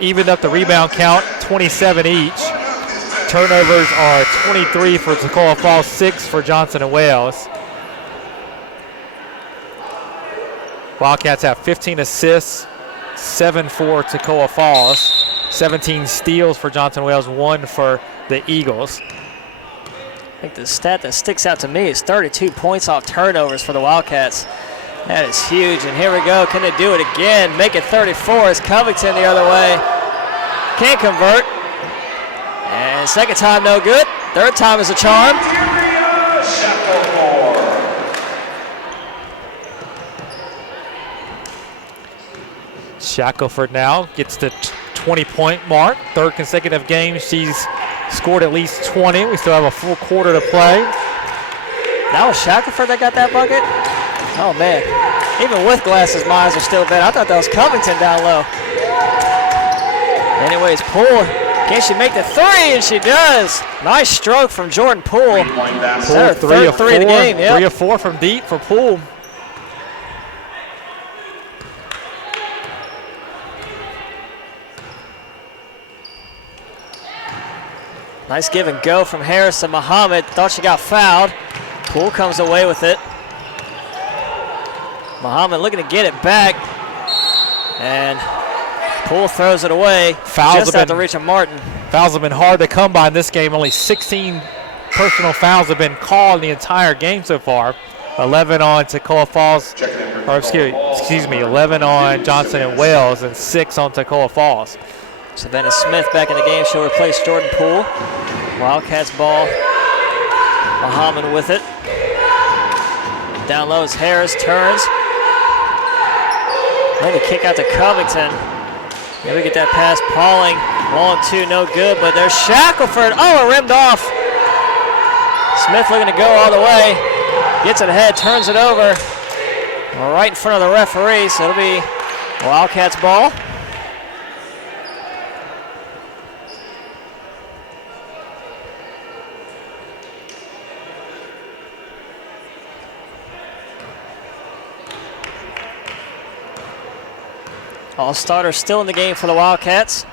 evened up the rebound count, 27 each. Turnovers are 23 for Toccoa Falls, 6 for Johnson & Wales. Wildcats have 15 assists, 7 for Toccoa Falls, 17 steals for Johnson & Wales, 1 for the Eagles. I think the stat that sticks out to me is 32 points off turnovers for the Wildcats. That is huge, and here we go. Can they do it again? Make it 34 as Covington the other way. Can't convert. And second time, no good. Third time is a charm. Shackelford now gets the 20-point mark. Third consecutive game she's scored at least 20. We still have a full quarter to play. That was Shackelford that got that bucket? Oh, man. Even with glasses, my eyes are still bad. I thought that was Covington down low. Anyways, Poole, can she make the three? And she does. Nice stroke from Jordan Poole. Poole, 3 of 4. Three of the game, yep. 3 of 4 from deep for Poole. Nice give and go from Harris to Muhammad. Thought she got fouled. Poole comes away with it. Muhammad looking to get it back. And Poole throws it away. Fouls just at the reach of Martin. Fouls have been hard to come by in this game. Only 16 personal fouls have been called in the entire game so far. 11 on Toccoa Falls, or excuse me, 11 on Johnson & Wales and 6 on Toccoa Falls. Savannah Smith back in the game. She'll replace Jordan Poole. Wildcats ball. Muhammad with it. Down low is Harris. Turns. Maybe kick out to Covington. Maybe get that pass. Pauling. Long two, no good. But there's Shackelford. Oh, it rimmed off. Smith looking to go all the way. Gets it ahead. Turns it over. Right in front of the referee. So it'll be Wildcats ball. All starters still in the game for the Wildcats.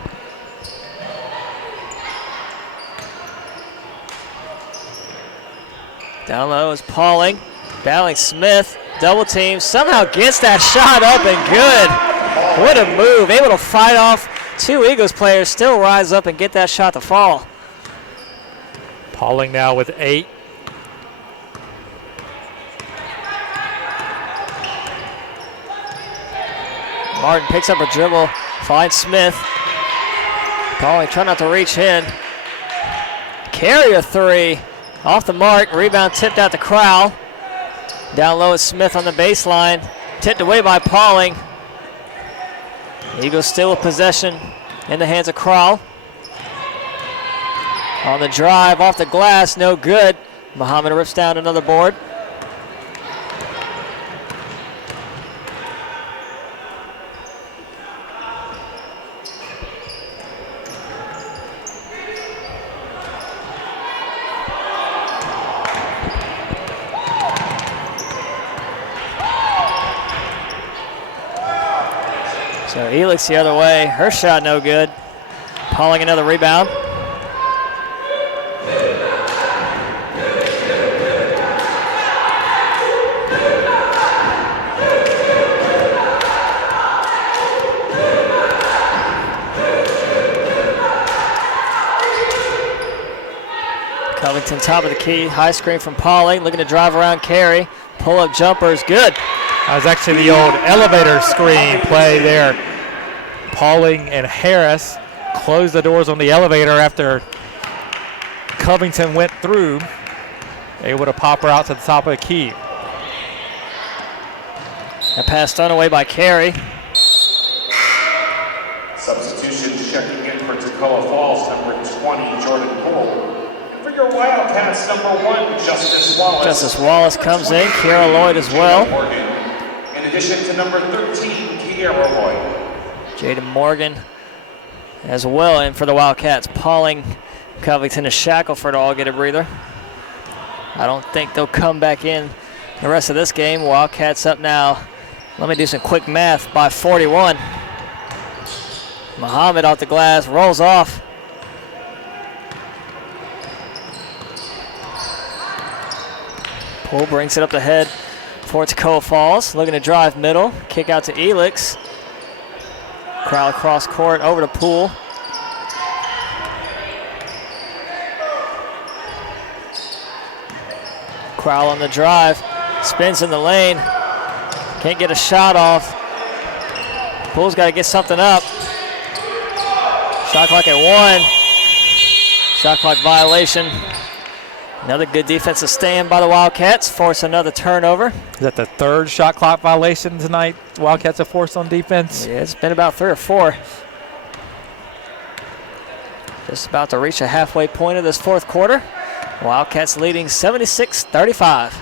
Down low is Pauling. Battling Smith. Double team. Somehow gets that shot up and good. What a move. Able to fight off 2 Eagles players. Still rise up and get that shot to fall. Pauling now with 8. Martin picks up a dribble, finds Smith. Pauling trying not to reach in. Carry a three, off the mark, rebound tipped out to Crowell. Down low is Smith on the baseline, tipped away by Pauling. Eagles still with possession in the hands of Crowell. On the drive, off the glass, no good. Muhammad rips down another board. So Elix the other way, her shot no good. Pauling another rebound. Covington top of the key, high screen from Pauling, looking to drive around Carey. Pull up jumper is good. That was actually the old elevator screen play there. Pauling and Harris closed the doors on the elevator after Covington went through. Able to pop her out to the top of the key. That pass thrown away by Carey. Substitution checking in for Toccoa Falls, number 20, Jordan Poole. And for your Wildcats, number 1, Justice Wallace. Justice Wallace comes in, Kiara Lloyd as well. In addition to number 13, Kiara Lloyd. Jaden Morgan as well, and for the Wildcats, Pauling, Covington, and Shackelford all get a breather. I don't think they'll come back in the rest of this game. Wildcats up now. Let me do some quick math. By 41. Muhammad off the glass, rolls off. Poole brings it up the head for Toccoa Falls. Looking to drive middle. Kick out to Elix. Crowd across court over to Poole. Crowell on the drive. Spins in the lane. Can't get a shot off. Poole's got to get something up. Shot clock at 1. Shot clock violation. Another good defensive stand by the Wildcats. Force another turnover. Is that the third shot clock violation tonight Wildcats have forced on defense? Yeah, it's been about 3 or 4. Just about to reach a halfway point of this fourth quarter. Wildcats leading 76-35.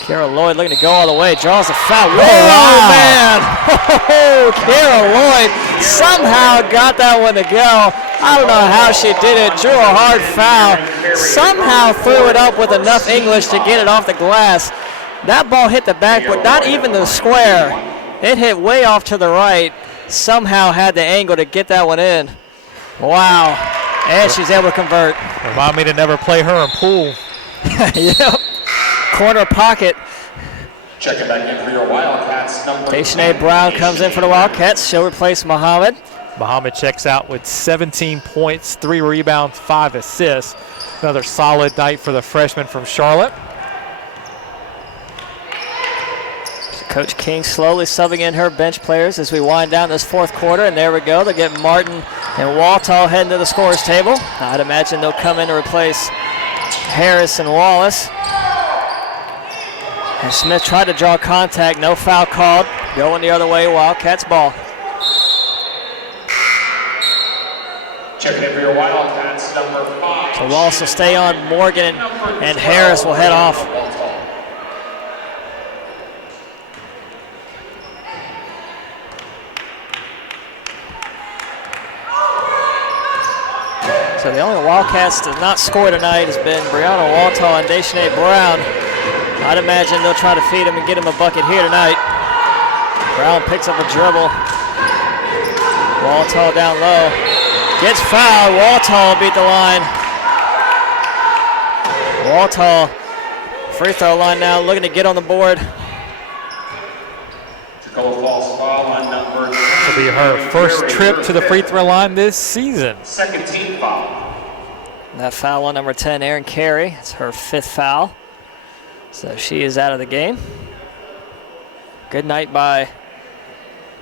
Kara Lloyd looking to go all the way. Draws a foul. Whoa, wow. Man. Oh, Kara Lloyd somehow got that one to go. I don't know how she did it. Drew a hard foul. Somehow threw it up with enough English to get it off the glass. That ball hit the backboard, not even the square. It hit way off to the right. Somehow had the angle to get that one in. Wow. And she's able to convert. Remind me to never play her in pool. Yep. Corner pocket. Checking back in for your Wildcats, number Deschanay Brown comes in for the Wildcats. She'll replace Muhammad. Muhammad checks out with 17 points, 3 rebounds, 5 assists. Another solid night for the freshman from Charlotte. Coach King slowly subbing in her bench players as we wind down this fourth quarter. And there we go. They'll get Martin and Waltall heading to the scorer's table. I'd imagine they'll come in to replace Harris and Wallace. And Smith tried to draw contact. No foul called. Going the other way. Wildcats ball. Checking in for your Wildcats, number 5. So Wallace will stay on. Morgan and Harris will head off. So the only Wildcats to not score tonight has been Brianna Waltall and Deschanay Brown. I'd imagine they'll try to feed him and get him a bucket here tonight. Brown picks up a dribble. Waltall down low. Gets fouled. Waltall beat the line. Waltall, free throw line now, looking to get on the board. Toccoa Falls foul on number 2. This will be her first trip to the free throw line this season. Second team foul. That foul on number 10, Erin Carey. It's her 5th foul. So she is out of the game. Good night by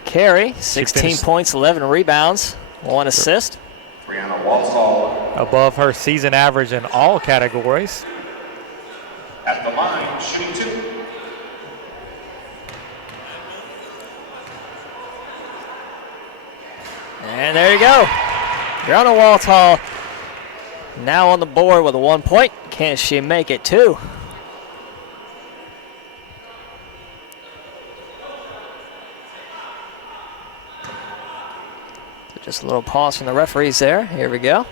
Carey. 16 points, 11 rebounds, 1 assist. Brianna Waltall Above her season average in all categories. at the line, shooting 2. And there you go. Brianna Waltall now on the board with a 1 point. Can she make it 2? Just a little pause from the referees there. Here we go.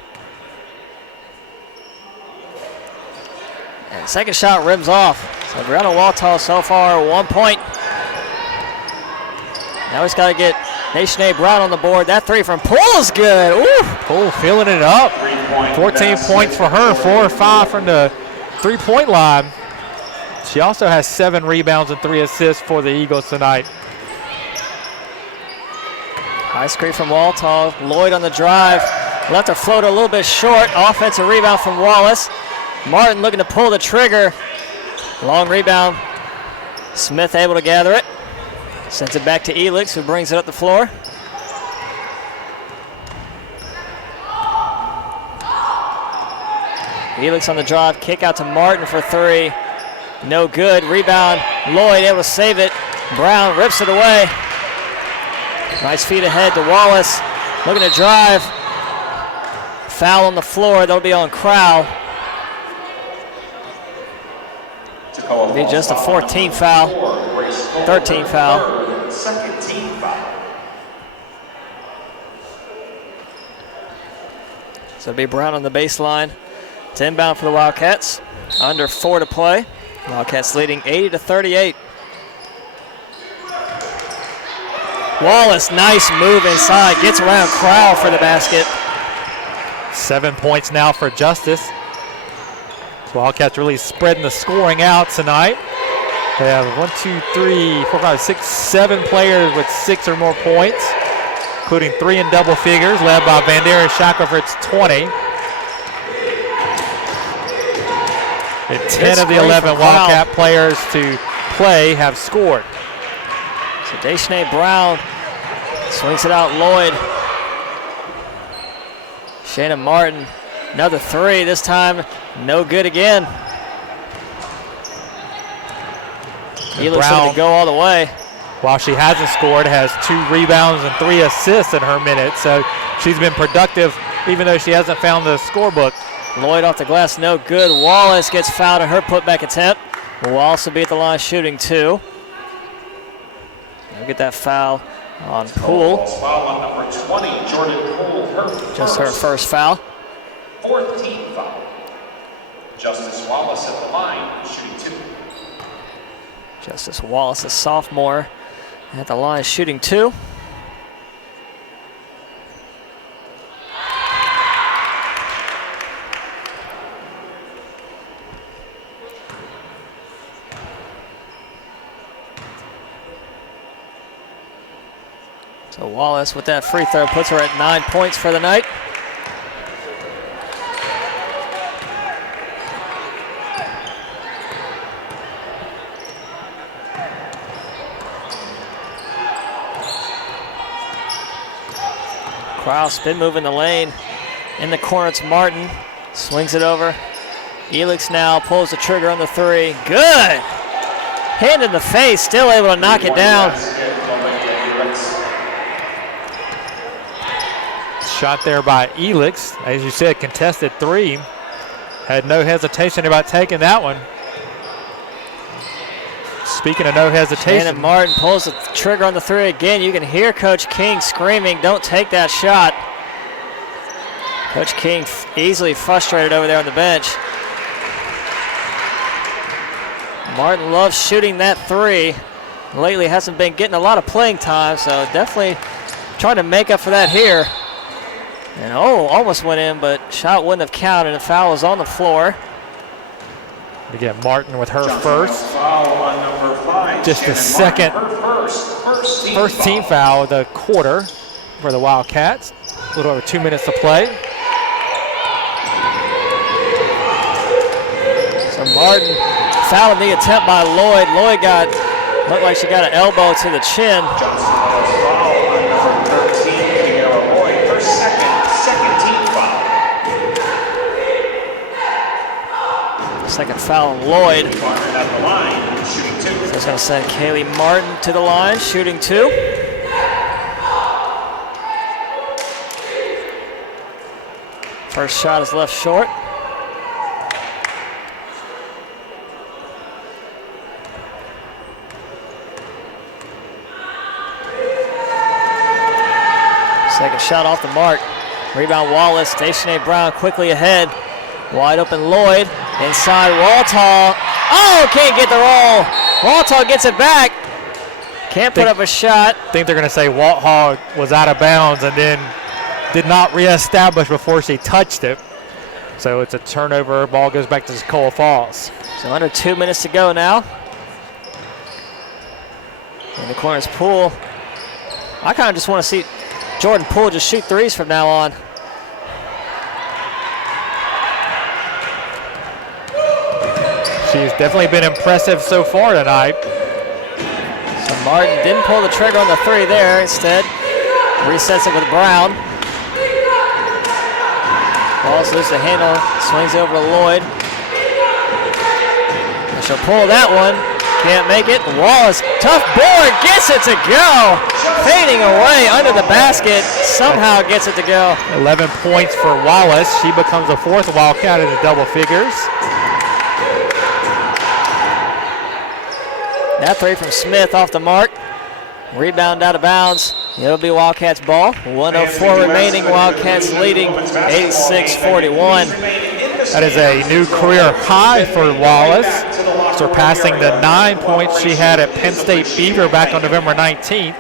And second shot rims off. So Brianna Waltall so far 1 point. Now he's got to get Deschanay Brown on the board. That 3 from Poole is good. Ooh. Poole filling it up. 14 points for her, 4 or 5 from the three-point line. She also has 7 rebounds and 3 assists for the Eagles tonight. High screen from Waltall. Lloyd on the drive. Left her float a little bit short. Offensive rebound from Wallace. Martin looking to pull the trigger. Long rebound. Smith able to gather it. Sends it back to Elix, who brings it up the floor. Elix on the drive. Kick out to Martin for 3. No good. Rebound. Lloyd able to save it. Brown rips it away. Nice feed ahead to Wallace. Looking to drive. Foul on the floor. That'll be on Crowell. Be just a 14 foul. 13 foul. Second team foul. So it'll be Brown on the baseline It's inbound for the Wildcats. Under 4 to play. Wildcats leading 80-38. Wallace, nice move inside. Gets around Crowell for the basket. 7 points now for Justice. Wildcats really spreading the scoring out tonight. They have 1, 2, 3, 4, 5, 6, 7 players with 6 or more points, including 3 in double figures, led by Vandera Shackelford's 20. And 10 of the 11 Wildcat players to play have scored. So Deshaunay Brown swings it out. Lloyd. Shannon Martin, another 3. This time, no good again. He looks like to go all the way. While she hasn't scored, has 2 rebounds and 3 assists in her minutes. So she's been productive, even though she hasn't found the scorebook. Lloyd off the glass, no good. Wallace gets fouled in her putback attempt. Will also be at the line shooting 2. We'll get that foul on Poole. Foul on number 20, Jordan Poole. Just her first foul. 4th team foul. Justice Wallace at the line, shooting 2. Justice Wallace, a sophomore, at the line shooting 2. So Wallace with that free throw puts her at 9 points for the night. Crowell spin move in the lane. In the corner, it's Martin. Swings it over. Elix now pulls the trigger on the 3. Good! Hand in the face, still able to knock it down. Shot there by Elix. As you said, contested 3. Had no hesitation about taking that one. Speaking of no hesitation. Shannon Martin pulls the trigger on the 3 again. You can hear Coach King screaming, don't take that shot. Coach King easily frustrated over there on the bench. Martin loves shooting that 3. Lately hasn't been getting a lot of playing time, so definitely trying to make up for that here. And almost went in, but shot wouldn't have counted. The foul was on the floor. Again, Martin with her first. Foul on number 5. Just the second first team foul of the quarter for the Wildcats. A little over 2 minutes to play. So Martin fouled the attempt by Lloyd. Lloyd looked like she got an elbow to the chin. Second foul on Lloyd. So it's going to send Kaylee Martin to the line, shooting 2. First shot is left short. Second shot off the mark. Rebound Wallace. Deshaunay Brown quickly ahead. Wide open Lloyd. Inside Waltall. Oh, can't get the roll. Waltall gets it back. Can't put up a shot. I think they're going to say Waltall was out of bounds and then did not reestablish before she touched it. So it's a turnover. Ball goes back to Toccoa Falls. So under 2 minutes to go now. In the corner's Poole. I kind of just want to see Jordan Poole just shoot 3s from now on. She's definitely been impressive so far tonight. So Martin didn't pull the trigger on the 3 there. Instead, resets it with Brown. Ball's loose to handle. Swings over to Lloyd. And she'll pull that one. Can't make it. Wallace, tough board, gets it to go. Fading away under the basket. Somehow gets it to go. 11 points for Wallace. She becomes the 4th Wildcat in the double figures. That 3 from Smith off the mark. Rebound out of bounds. It'll be Wildcats ball. 1:04 remaining. Wildcats leading 86-41. That is a new career high for Wallace, surpassing the 9 points she had at Penn State Beaver back on November 19th.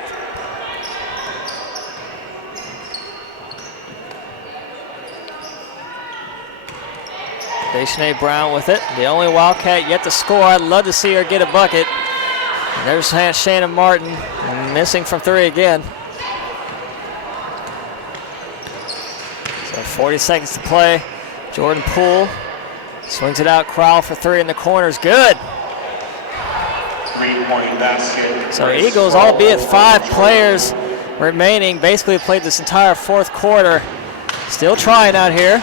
Deschanay Brown with it. The only Wildcat yet to score. I'd love to see her get a bucket. And there's Shannon Martin missing from 3 again. So 40 seconds to play. Jordan Poole swings it out. Crowell for 3 in the corners. Good. 3-point basket. So Eagles, albeit 5 players remaining, basically played this entire 4th quarter. Still trying out here.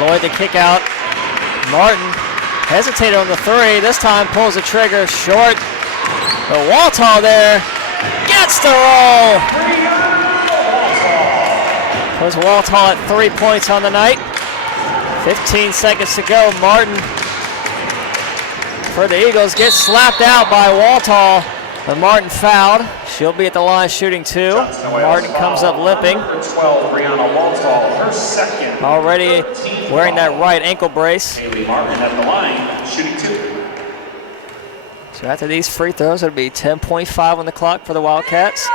Lloyd the kick out. Martin hesitated on the 3. This time pulls the trigger short. But Waltall there gets the roll. Puts Waltall at 3 points on the night. 15 seconds to go. Martin for the Eagles gets slapped out by Waltall. But Martin fouled. She'll be at the line shooting 2. Martin comes up limping. Already wearing that right ankle brace. Martin at the line shooting 2. So after these free throws, it'll be 10.5 on the clock for the Wildcats.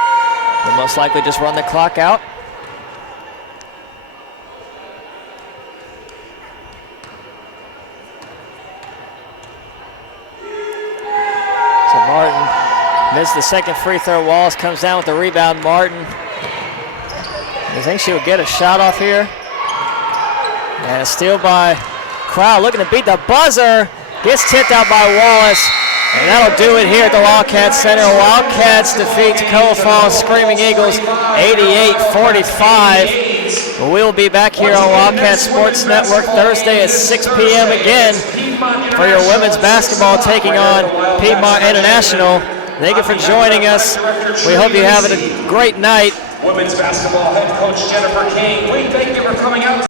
They'll most likely just run the clock out. So Martin missed the second free throw. Wallace comes down with the rebound. Martin, you think she would get a shot off here? And a steal by Crowell, looking to beat the buzzer. Gets tipped out by Wallace. And that'll do it here at the Wildcats Center. Wildcats defeat Toccoa Falls Screaming Eagles 88-45. We'll be back here on Wildcat Sports Network Thursday at 6 p.m. again for your women's basketball taking on Piedmont International. Thank you for joining us. We hope you have a great night. Women's basketball head coach Jennifer King, we thank you for coming out.